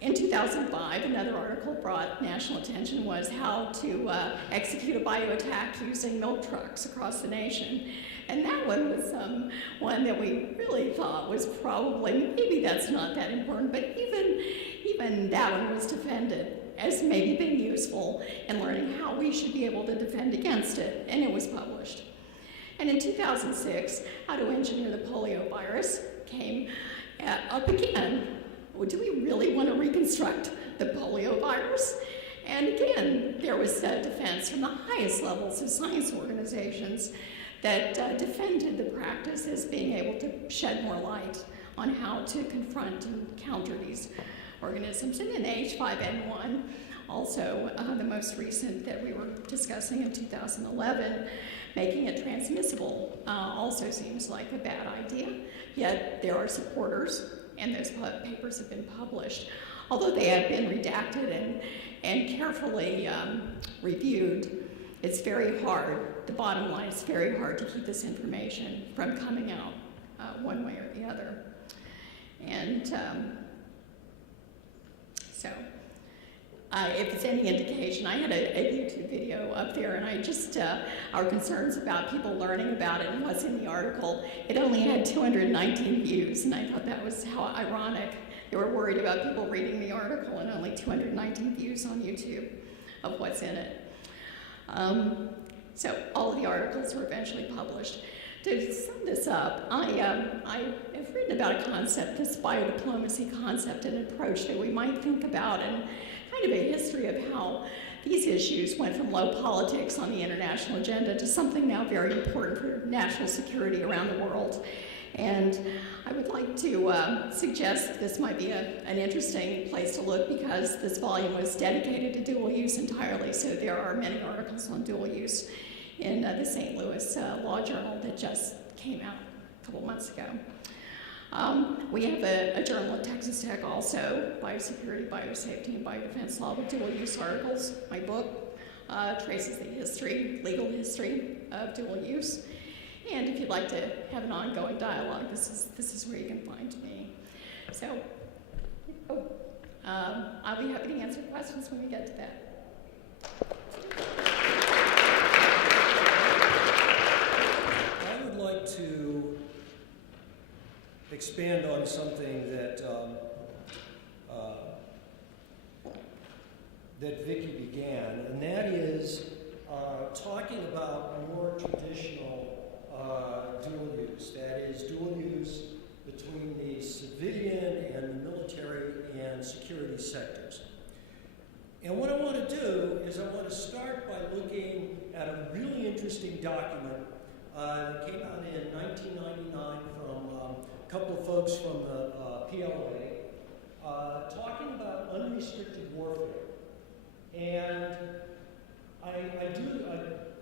In 2005, another article brought national attention was how to execute a bioattack using milk trucks across the nation. And that one was one that we really thought was probably, maybe that's not that important, but even that one was defended as maybe being useful in learning how we should be able to defend against it, and it was published. And in 2006, how to engineer the polio virus came up again. Do we really want to reconstruct the polio virus? And again, there was defense from the highest levels of science organizations that defended the practice as being able to shed more light on how to confront and counter these organisms. And then H5N1, also the most recent that we were discussing in 2011, making it transmissible also seems like a bad idea, yet there are supporters, and those papers have been published. Although they have been redacted and carefully reviewed, it's very hard. The bottom line, it's very hard to keep this information from coming out one way or the other. And so if it's any indication, I had a YouTube video up there, and I just, our concerns about people learning about it and what's in the article, it only had 219 views, and I thought that was how ironic. They were worried about people reading the article and only 219 views on YouTube of what's in it. So all of the articles were eventually published. To sum this up, I have written about a concept, this biodiplomacy concept, an approach that we might think about, and kind of a history of how these issues went from low politics on the international agenda to something now very important for national security around the world. And I would like to suggest this might be an interesting place to look, because this volume was dedicated to dual use entirely, so there are many articles on dual use in the St. Louis Law Journal that just came out a couple months ago. We have a journal at Texas Tech also, Biosecurity, Biosafety, and Biodefense Law, with dual use articles. My book traces the history, legal history of dual use. And if you'd like to have an ongoing dialogue, this is where you can find me. So, I'll be happy to answer questions when we get to that. I would like to expand on something that that Vicki began, and that is talking about more traditional dual use. That is dual use between the civilian and the military and security sectors. And what I want to do is I want to start by looking at a really interesting document that came out in 1999 from a couple of folks from the PLA talking about unrestricted warfare. And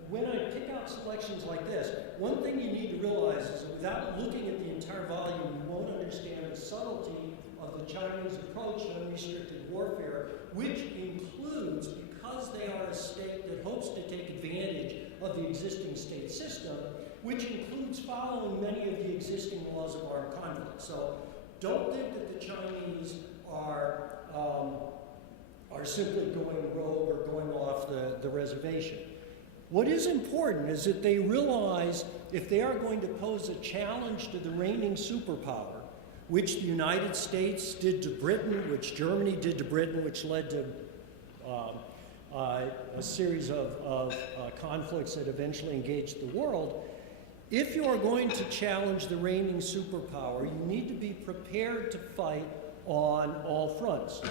when I pick out selections like this, one thing you need to realize is that without looking at the entire volume, you won't understand the subtlety of the Chinese approach to unrestricted warfare, which includes, because they are a state that hopes to take advantage of the existing state system, which includes following many of the existing laws of armed conflict. So don't think that the Chinese are simply going rogue or going off the reservation. What is important is that they realize if they are going to pose a challenge to the reigning superpower, which the United States did to Britain, which Germany did to Britain, which led to a series of conflicts that eventually engaged the world, if you are going to challenge the reigning superpower, you need to be prepared to fight on all fronts.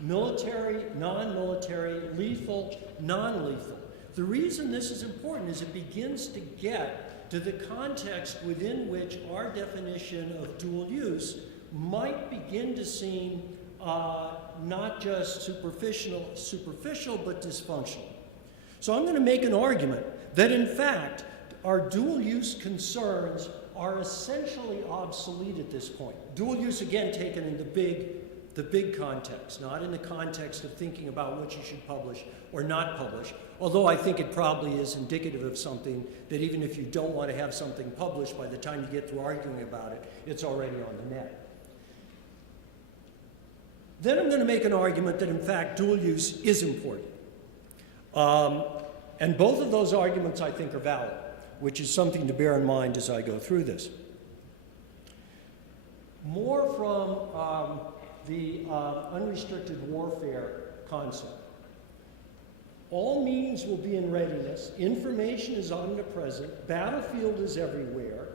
Military, non-military, lethal, non-lethal. The reason this is important is it begins to get to the context within which our definition of dual use might begin to seem not just superficial, but dysfunctional. So I'm going to make an argument that in fact our dual use concerns are essentially obsolete at this point. Dual use, again, taken in the big context, not in the context of thinking about what you should publish or not publish, although I think it probably is indicative of something that even if you don't want to have something published, by the time you get through arguing about it, it's already on the net. Then I'm going to make an argument that in fact dual use is important. And both of those arguments I think are valid, which is something to bear in mind as I go through this. More from the unrestricted warfare concept. All means will be in readiness, information is omnipresent, battlefield is everywhere,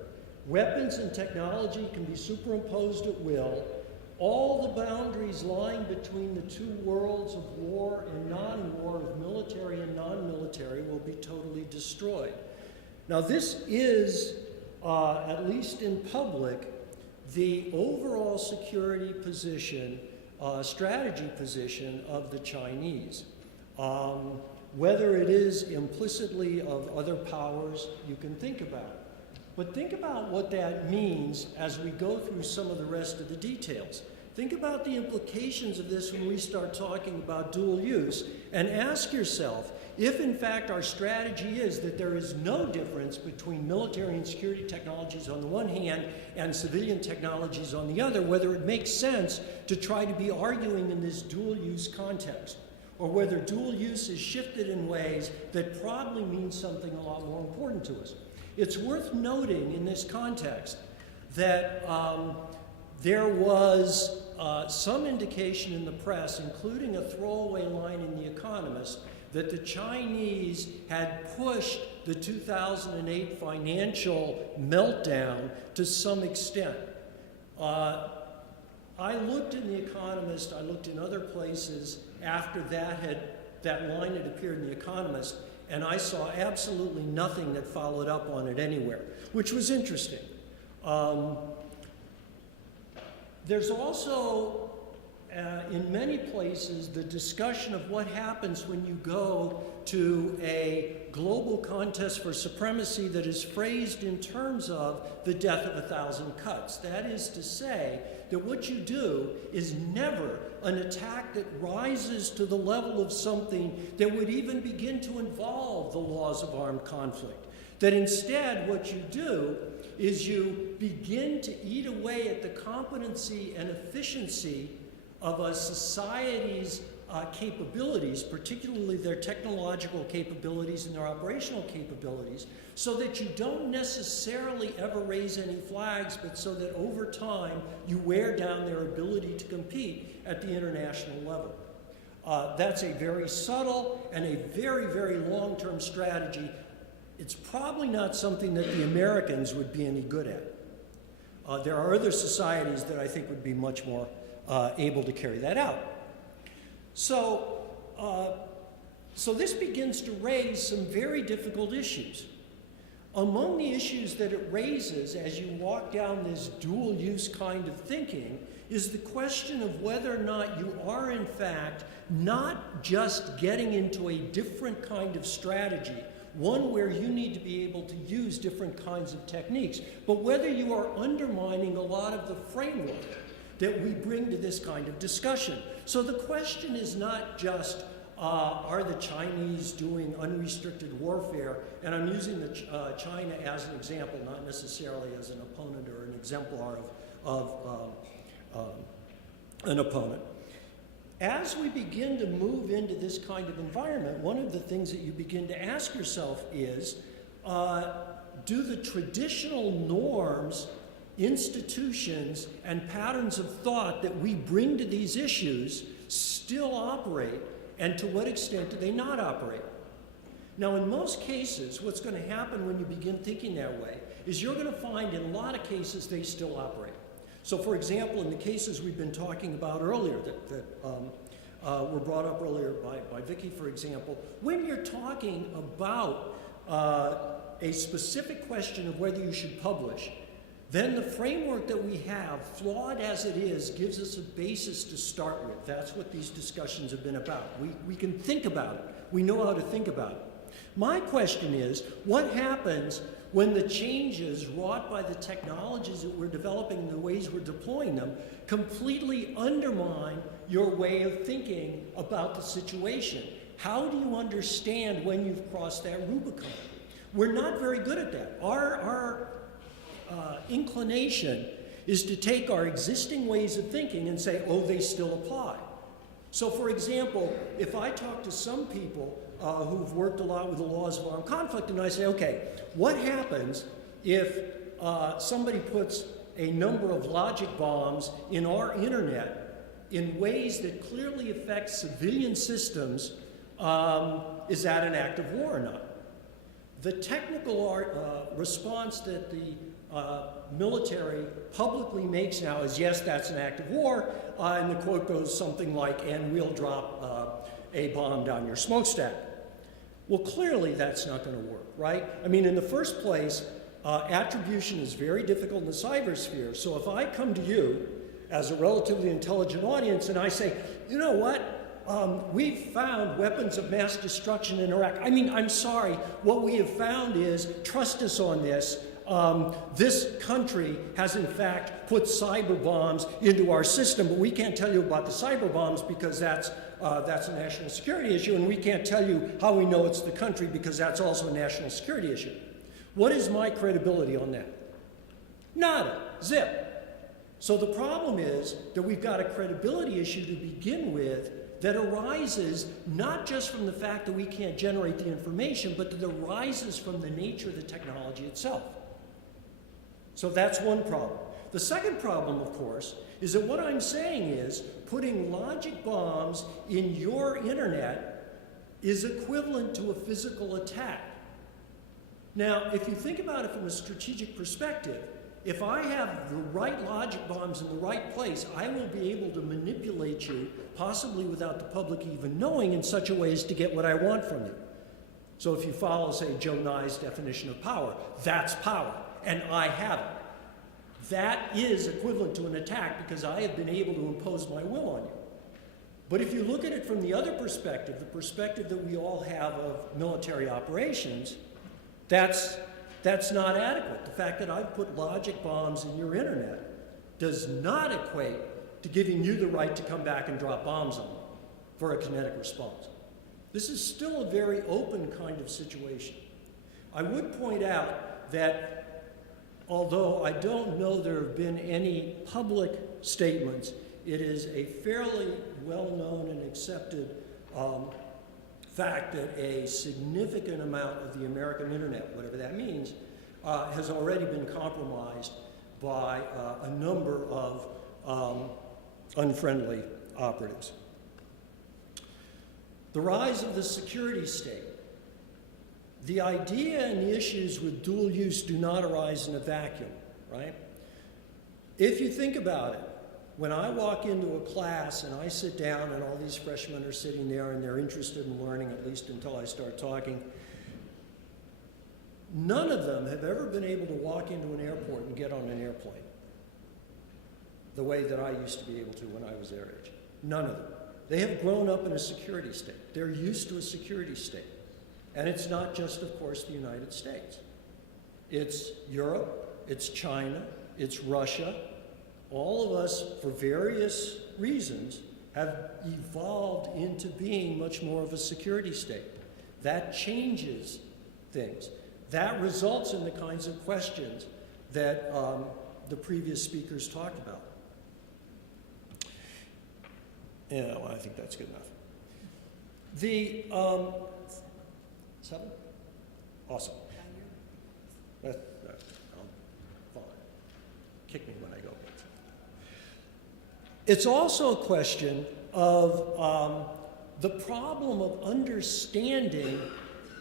weapons and technology can be superimposed at will, all the boundaries lying between the two worlds of war and non-war, of military and non-military, will be totally destroyed. Now this is, at least in public, the overall security position, strategy position of the Chinese. Whether it is implicitly of other powers, you can think about. But think about what that means as we go through some of the rest of the details. Think about the implications of this when we start talking about dual use, and ask yourself, if in fact our strategy is that there is no difference between military and security technologies on the one hand and civilian technologies on the other, whether it makes sense to try to be arguing in this dual use context, or whether dual use is shifted in ways that probably means something a lot more important to us. It's worth noting in this context that there was some indication in the press, including a throwaway line in The Economist, that the Chinese had pushed the 2008 financial meltdown to some extent. I looked in The Economist, I looked in other places after that line had appeared in The Economist, and I saw absolutely nothing that followed up on it anywhere, which was interesting. There's also, in many places, the discussion of what happens when you go to a global contest for supremacy that is phrased in terms of the death of 1,000 cuts. That is to say that what you do is never an attack that rises to the level of something that would even begin to involve the laws of armed conflict. That instead what you do is you begin to eat away at the competency and efficiency of a society's capabilities, particularly their technological capabilities and their operational capabilities, so that you don't necessarily ever raise any flags, but so that over time you wear down their ability to compete at the international level. That's a very subtle and a very, very long-term strategy. It's probably not something that the Americans would be any good at. There are other societies that I think would be much more able to carry that out. So this begins to raise some very difficult issues. Among the issues that it raises as you walk down this dual use kind of thinking is the question of whether or not you are in fact not just getting into a different kind of strategy, one where you need to be able to use different kinds of techniques, but whether you are undermining a lot of the framework that we bring to this kind of discussion. So the question is not just, are the Chinese doing unrestricted warfare? And I'm using China as an example, not necessarily as an opponent or an exemplar of an opponent. As we begin to move into this kind of environment, one of the things that you begin to ask yourself is, do the traditional norms, institutions, and patterns of thought that we bring to these issues still operate, and to what extent do they not operate? Now, in most cases, what's going to happen when you begin thinking that way is you're going to find in a lot of cases they still operate. So, for example, in the cases we've been talking about earlier that were brought up earlier by Vicki, for example, when you're talking about a specific question of whether you should publish, then the framework that we have, flawed as it is, gives us a basis to start with. That's what these discussions have been about. We can think about it. We know how to think about it. My question is, what happens when the changes wrought by the technologies that we're developing and the ways we're deploying them completely undermine your way of thinking about the situation? How do you understand when you've crossed that Rubicon? We're not very good at that. Our inclination is to take our existing ways of thinking and say, oh, they still apply. So, for example, if I talk to some people who've worked a lot with the laws of armed conflict, and I say, okay, what happens if somebody puts a number of logic bombs in our internet in ways that clearly affect civilian systems? Is that an act of war or not? The technical response that the military publicly makes now is, yes, that's an act of war, and the quote goes something like, and we'll drop a bomb down your smokestack. Well, clearly that's not going to work, right? I mean, in the first place, attribution is very difficult in the cybersphere. So if I come to you as a relatively intelligent audience and I say, you know what? We've found weapons of mass destruction in Iraq. I mean, I'm sorry. What we have found is, trust us on this. This country has, in fact, put cyber bombs into our system, but we can't tell you about the cyber bombs because that's a national security issue, and we can't tell you how we know it's the country because that's also a national security issue. What is my credibility on that? Nada. Zip. So the problem is that we've got a credibility issue to begin with that arises not just from the fact that we can't generate the information, but that arises from the nature of the technology itself. So that's one problem. The second problem, of course, is that what I'm saying is putting logic bombs in your internet is equivalent to a physical attack. Now, if you think about it from a strategic perspective, if I have the right logic bombs in the right place, I will be able to manipulate you, possibly without the public even knowing, in such a way as to get what I want from you. So if you follow, say, Joe Nye's definition of power, that's power, and I have it. That is equivalent to an attack because I have been able to impose my will on you. But if you look at it from the other perspective, the perspective that we all have of military operations, that's not adequate. The fact that I've put logic bombs in your internet does not equate to giving you the right to come back and drop bombs on me for a kinetic response. This is still a very open kind of situation. I would point out that although I don't know there have been any public statements, it is a fairly well-known and accepted fact that a significant amount of the American internet, whatever that means, has already been compromised by a number of unfriendly operatives. The rise of the security state. The idea and the issues with dual use do not arise in a vacuum, right? If you think about it, when I walk into a class and I sit down and all these freshmen are sitting there and they're interested in learning, at least until I start talking, none of them have ever been able to walk into an airport and get on an airplane the way that I used to be able to when I was their age. None of them. They have grown up in a security state. They're used to a security state. And it's not just, of course, the United States. It's Europe, it's China, it's Russia. All of us, for various reasons, have evolved into being much more of a security state. That changes things. That results in the kinds of questions that the previous speakers talked about. Yeah, well, I think that's good enough. The, 7? Awesome. Fine. Kick me when I go. It's also a question of the problem of understanding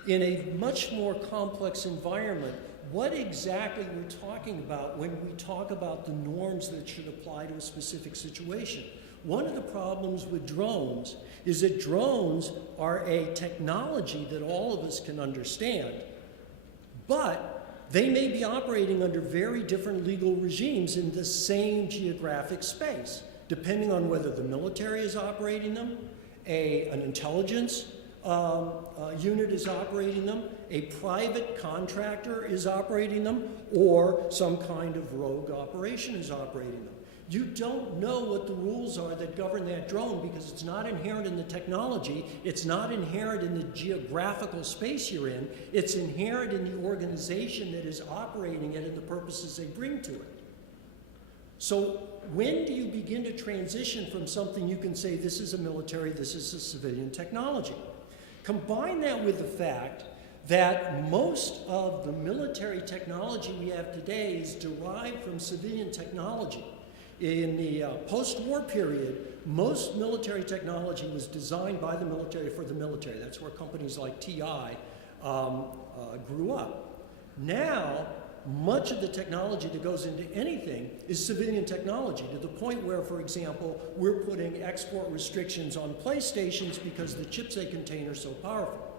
in a much more complex environment what exactly we're talking about when we talk about the norms that should apply to a specific situation. One of the problems with drones is that drones are a technology that all of us can understand, but they may be operating under very different legal regimes in the same geographic space, depending on whether the military is operating them, an intelligence unit is operating them, a private contractor is operating them, or some kind of rogue operation is operating them. You don't know what the rules are that govern that drone because it's not inherent in the technology, it's not inherent in the geographical space you're in, it's inherent in the organization that is operating it and the purposes they bring to it. So when do you begin to transition from something you can say this is a military, this is a civilian technology? Combine that with the fact that most of the military technology we have today is derived from civilian technology. In the post-war period, most military technology was designed by the military for the military. That's where companies like TI grew up. Now, much of the technology that goes into anything is civilian technology, to the point where, for example, we're putting export restrictions on PlayStations because the chips they contain are so powerful.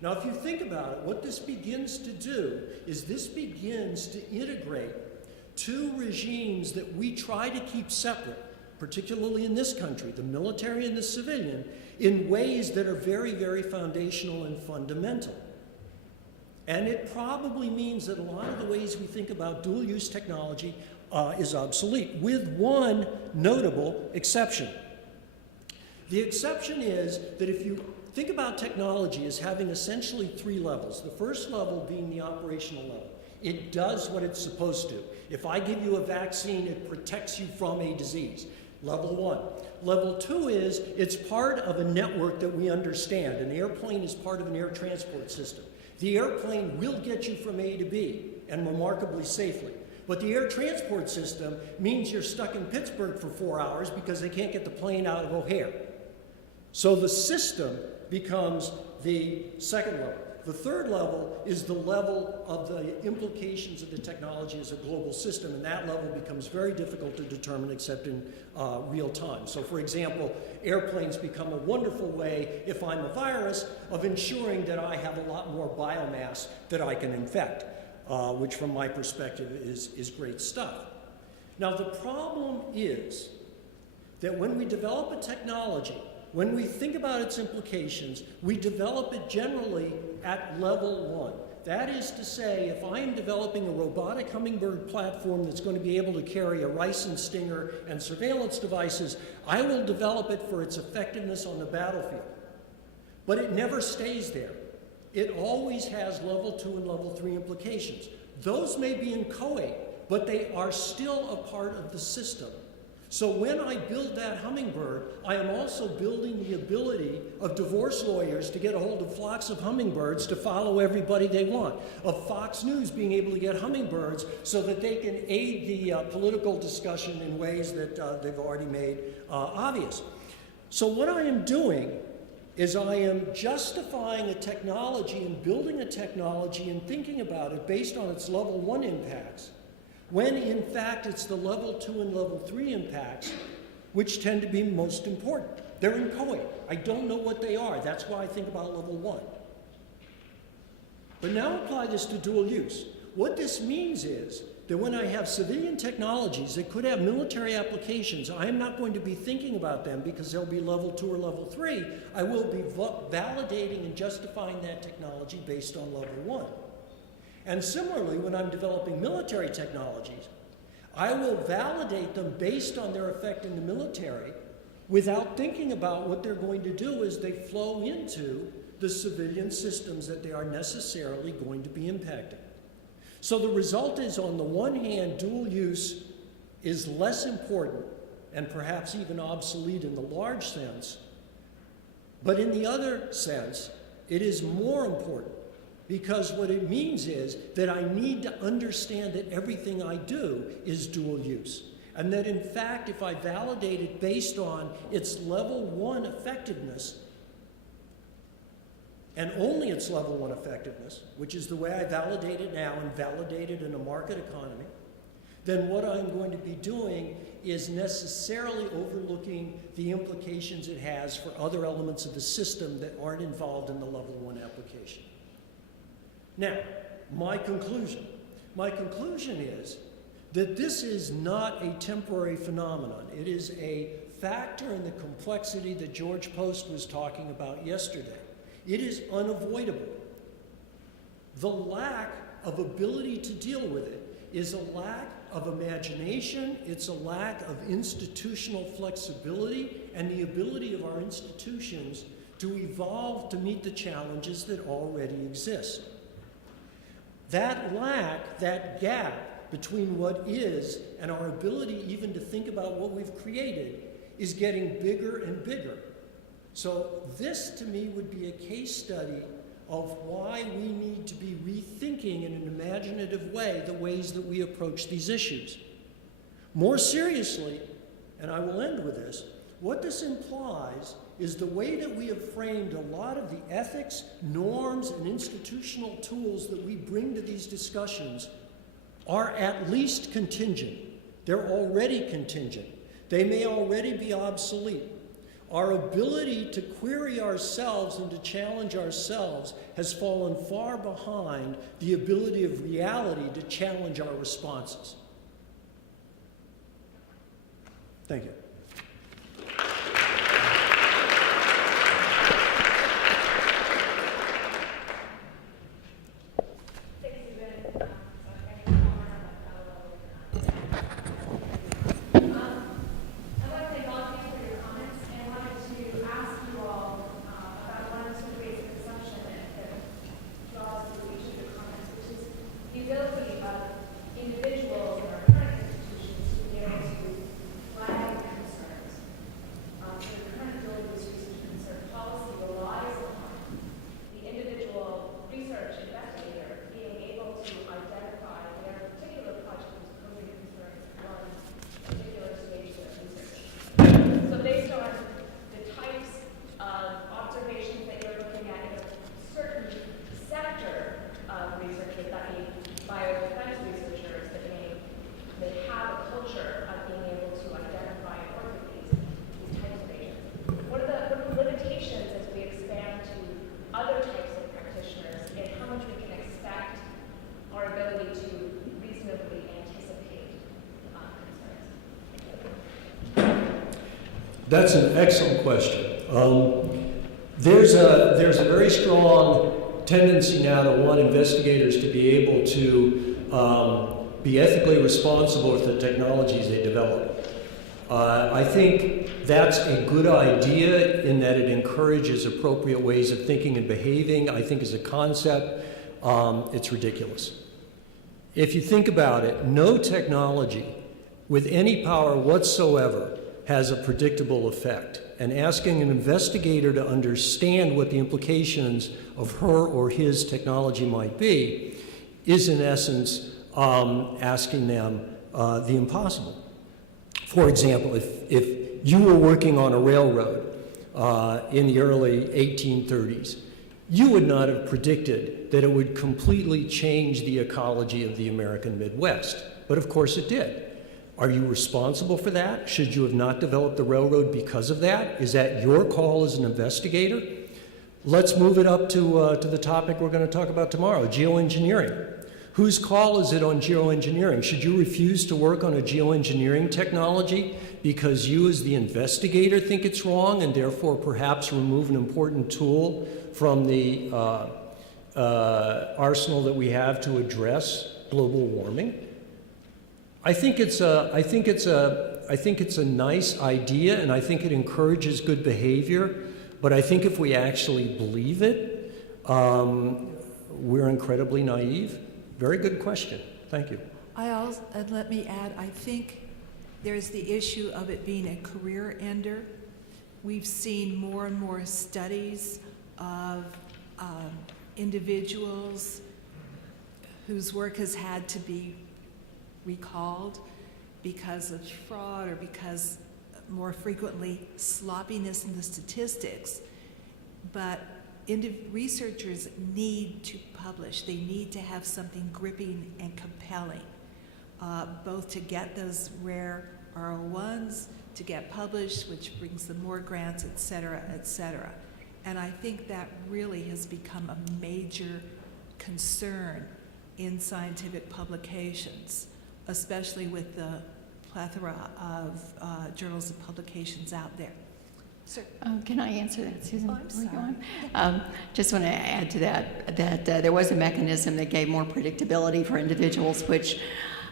Now, if you think about it, what this begins to do is this begins to integrate two regimes that we try to keep separate, particularly in this country, the military and the civilian, in ways that are very, very foundational and fundamental. And it probably means that a lot of the ways we think about dual-use technology is obsolete, with one notable exception. The exception is that if you think about technology as having essentially 3 levels, the first level being the operational level. It does what it's supposed to. If I give you a vaccine, it protects you from a disease. Level 1. Level 2 is it's part of a network that we understand. An airplane is part of an air transport system. The airplane will get you from A to B, and remarkably safely. But the air transport system means you're stuck in Pittsburgh for 4 hours because they can't get the plane out of O'Hare. So the system becomes the second level. The third level is the level of the implications of the technology as a global system, and that level becomes very difficult to determine except in real time. So for example, airplanes become a wonderful way, if I'm a virus, of ensuring that I have a lot more biomass that I can infect, which from my perspective is great stuff. Now the problem is that when we develop a technology, when we think about its implications, we develop it generally at level 1. That is to say, if I am developing a robotic hummingbird platform that's going to be able to carry a Rice and Stinger and surveillance devices, I will develop it for its effectiveness on the battlefield. But it never stays there. It always has level 2 and level 3 implications. Those may be inchoate, but they are still a part of the system. So when I build that hummingbird, I am also building the ability of divorce lawyers to get a hold of flocks of hummingbirds to follow everybody they want, of Fox News being able to get hummingbirds so that they can aid the political discussion in ways that they've already made obvious. So what I am doing is I am justifying a technology and building a technology and thinking about it based on its level 1 impacts, when in fact it's the level 2 and level 3 impacts which tend to be most important. They're inchoate. I don't know what they are. That's why I think about level 1. But now apply this to dual use. What this means is that when I have civilian technologies that could have military applications, I am not going to be thinking about them because they'll be level 2 or level 3. I will be validating and justifying that technology based on level 1. And similarly, when I'm developing military technologies, I will validate them based on their effect in the military without thinking about what they're going to do as they flow into the civilian systems that they are necessarily going to be impacting. So the result is, on the one hand, dual use is less important and perhaps even obsolete in the large sense, but in the other sense, it is more important, because what it means is that I need to understand that everything I do is dual use. And that in fact, if I validate it based on its level 1 effectiveness, and only its level 1 effectiveness, which is the way I validate it now and validate it in a market economy, then what I'm going to be doing is necessarily overlooking the implications it has for other elements of the system that aren't involved in the level 1 application. Now, my conclusion. My conclusion is that this is not a temporary phenomenon. It is a factor in the complexity that George Post was talking about yesterday. It is unavoidable. The lack of ability to deal with it is a lack of imagination, it's a lack of institutional flexibility, and the ability of our institutions to evolve to meet the challenges that already exist. That lack, that gap between what is and our ability even to think about what we've created is getting bigger and bigger. So this, to me, would be a case study of why we need to be rethinking in an imaginative way the ways that we approach these issues. More seriously, and I will end with this, what this implies is the way that we have framed a lot of the ethics, norms, and institutional tools that we bring to these discussions are at least contingent. They're already contingent. They may already be obsolete. Our ability to query ourselves and to challenge ourselves has fallen far behind the ability of reality to challenge our responses. Thank you. That's an excellent question. There's a very strong tendency now to want investigators to be able to be ethically responsible with the technologies they develop. I think that's a good idea in that it encourages appropriate ways of thinking and behaving. I think as a concept, it's ridiculous. If you think about it, no technology with any power whatsoever has a predictable effect. And asking an investigator to understand what the implications of her or his technology might be is, in essence, asking them the impossible. For example, if you were working on a railroad in the early 1830s, you would not have predicted that it would completely change the ecology of the American Midwest. But of course it did. Are you responsible for that? Should you have not developed the railroad because of that? Is that your call as an investigator? Let's move it up to the topic we're going to talk about tomorrow, geoengineering. Whose call is it on geoengineering? Should you refuse to work on a geoengineering technology because you as the investigator think it's wrong and therefore perhaps remove an important tool from the arsenal that we have to address global warming? I think it's a nice idea, and I think it encourages good behavior. But I think if we actually believe it, we're incredibly naive. Very good question. Thank you. And let me add, I think there's the issue of it being a career ender. We've seen more and more studies of individuals whose work has had to be recalled because of fraud or because more frequently sloppiness in the statistics. But researchers need to publish. They need to have something gripping and compelling, both to get those rare R01s, to get published, which brings them more grants, et cetera, et cetera. And I think that really has become a major concern in scientific publications, especially with the plethora of journals and publications out there. Sir. Can I answer that, Susan? Oh, I'm before you go sorry. on? Just want to add to that there was a mechanism that gave more predictability for individuals, which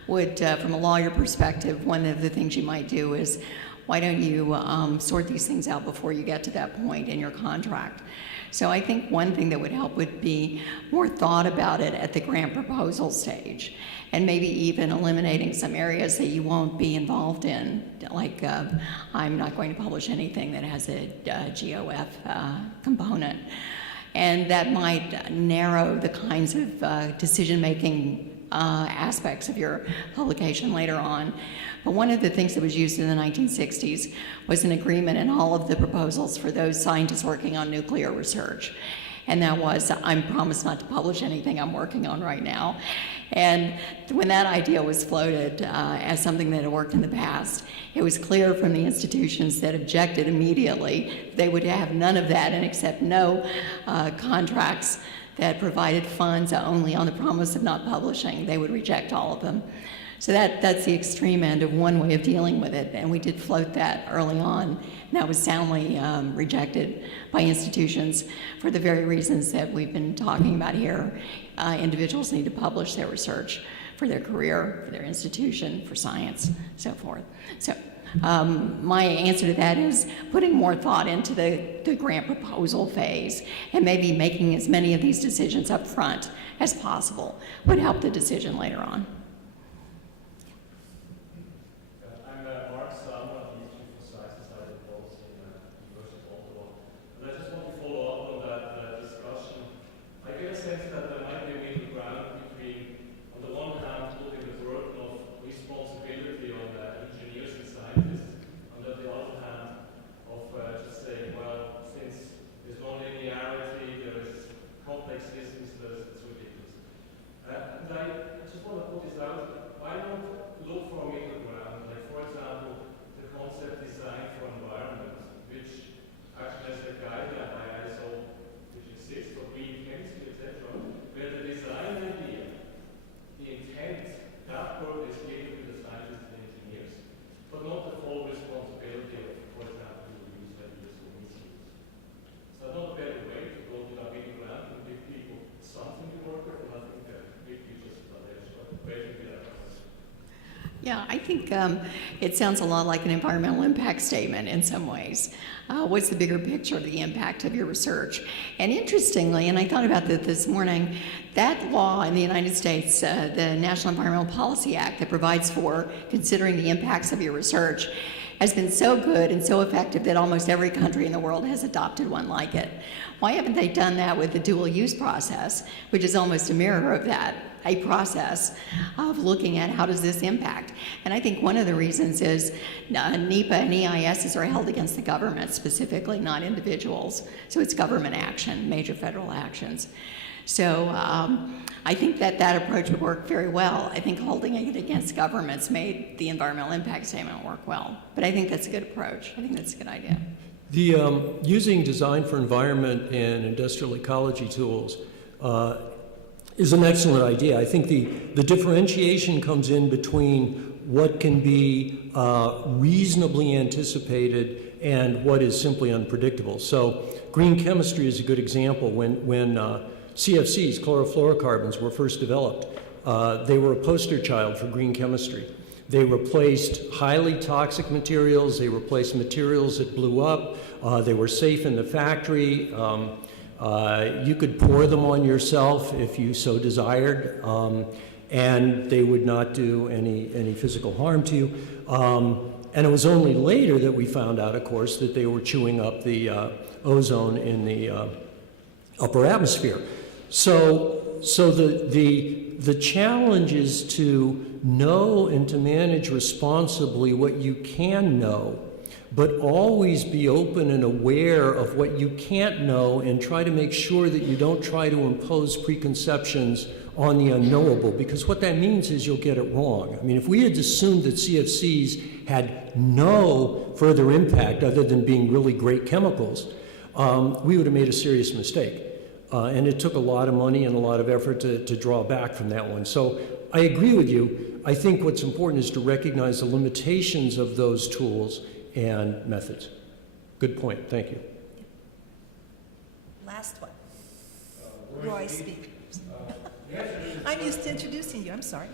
would, from a lawyer perspective, one of the things you might do is, why don't you sort these things out before you get to that point in your contract? So I think one thing that would help would be more thought about it at the grant proposal stage, and maybe even eliminating some areas that you won't be involved in, like I'm not going to publish anything that has a GOF component. And that might narrow the kinds of decision-making aspects of your publication later on. But one of the things that was used in the 1960s was an agreement in all of the proposals for those scientists working on nuclear research. And that was, I promise not to publish anything I'm working on right now. And when that idea was floated as something that had worked in the past, it was clear from the institutions that objected immediately they would have none of that and accept no contracts that provided funds only on the promise of not publishing. They would reject all of them. So that's the extreme end of one way of dealing with it, and we did float that early on, and that was soundly rejected by institutions for the very reasons that we've been talking about here. Individuals need to publish their research for their career, for their institution, for science, so forth. So my answer to that is putting more thought into the grant proposal phase, and maybe making as many of these decisions up front as possible would help the decision later on. Yeah, I think it sounds a lot like an environmental impact statement in some ways. What's the bigger picture of the impact of your research? And interestingly, and I thought about that this morning, that law in the United States, the National Environmental Policy Act that provides for considering the impacts of your research, has been so good and so effective that almost every country in the world has adopted one like it. Why haven't they done that with the dual use process, which is almost a mirror of that, a process of looking at how does this impact? And I think one of the reasons is NEPA and EISs are held against the government specifically, not individuals. So it's government action, major federal actions. So I think that approach would work very well. I think holding it against governments made the environmental impact statement work well. But I think that's a good approach. I think that's a good idea. The using design for environment and industrial ecology tools is an excellent idea. I think the differentiation comes in between what can be reasonably anticipated and what is simply unpredictable. So green chemistry is a good example. When CFCs, chlorofluorocarbons, were first developed, they were a poster child for green chemistry. They replaced highly toxic materials, they replaced materials that blew up, they were safe in the factory, you could pour them on yourself if you so desired, and they would not do any physical harm to you. And it was only later that we found out, of course, that they were chewing up the ozone in the upper atmosphere. So the challenge is to know and to manage responsibly what you can know, but always be open and aware of what you can't know and try to make sure that you don't try to impose preconceptions on the unknowable, because what that means is you'll get it wrong. I mean, if we had assumed that CFCs had no further impact other than being really great chemicals, we would have made a serious mistake. And it took a lot of money and a lot of effort to draw back from that one. So I agree with you. I think what's important is to recognize the limitations of those tools and methods. Good point. Thank you. Last one. Roy, speak. I'm used to introducing you. I'm sorry.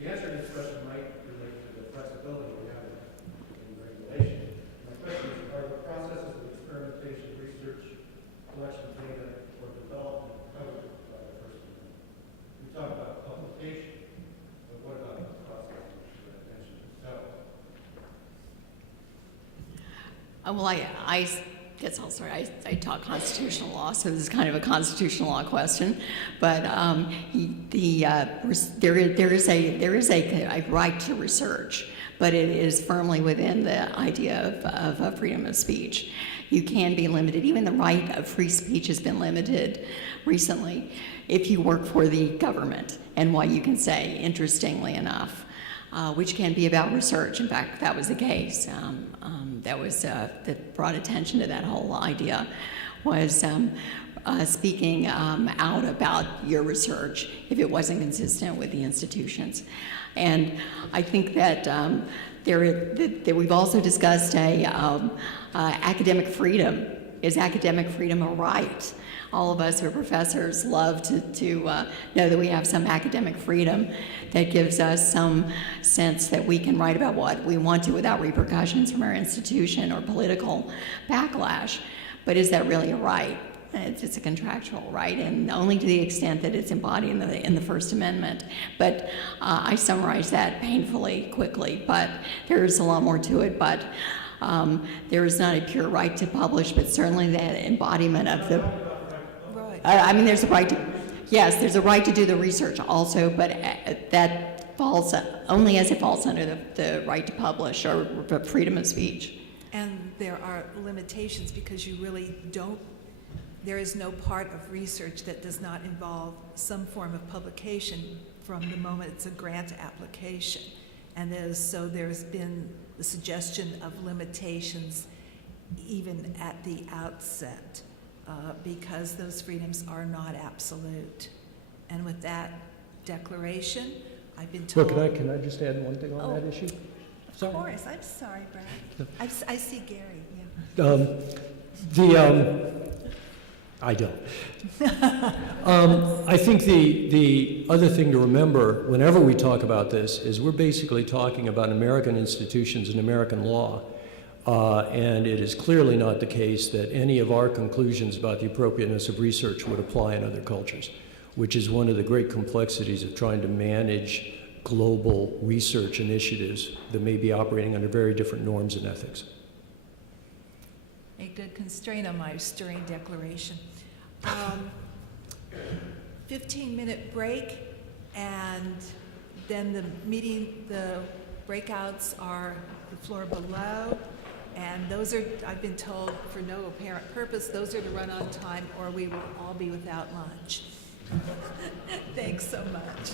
The answer to this question might relate to the flexibility we have in regulation. My question is, are the processes of experimentation, research, collection of data, or development covered by the First Amendment? We talk about publication, but what about the process that I mentioned itself? Well, I guess I'll start. I taught constitutional law, so this is kind of a constitutional law question. But there is a right to research, but it is firmly within the idea of freedom of speech. You can be limited. Even the right of free speech has been limited recently if you work for the government, and what you can say, interestingly enough, which can be about research. In fact, that was the case. That brought attention to that whole idea was speaking out about your research if it wasn't consistent with the institutions. And I think that that we've also discussed academic freedom. Is academic freedom a right? All of us who are professors love to know that we have some academic freedom that gives us some sense that we can write about what we want to without repercussions from our institution or political backlash. But is that really a right? It's a contractual right, and only to the extent that it's embodied in the First Amendment. But I summarized that painfully quickly, but there is a lot more to it. But there is not a pure right to publish, but certainly that embodiment of the... I mean, there's a right to, yes, there's a right to do the research also, but that falls only as it falls under the right to publish or freedom of speech. And there are limitations because you really don't, there is no part of research that does not involve some form of publication from the moment it's a grant application. And there's been the suggestion of limitations even at the outset. Because those freedoms are not absolute. And with that declaration, I've been told... Well, can I just add one thing on that issue? Of course. I'm sorry, Brad. I see Gary. Yeah. I don't. I think the other thing to remember whenever we talk about this is we're basically talking about American institutions and American law. And it is clearly not the case that any of our conclusions about the appropriateness of research would apply in other cultures, which is one of the great complexities of trying to manage global research initiatives that may be operating under very different norms and ethics. A good constraint on my stirring declaration. 15-minute break, and then the breakouts are the floor below. And those are, I've been told, for no apparent purpose, those are to run on time or we will all be without lunch. Thanks so much.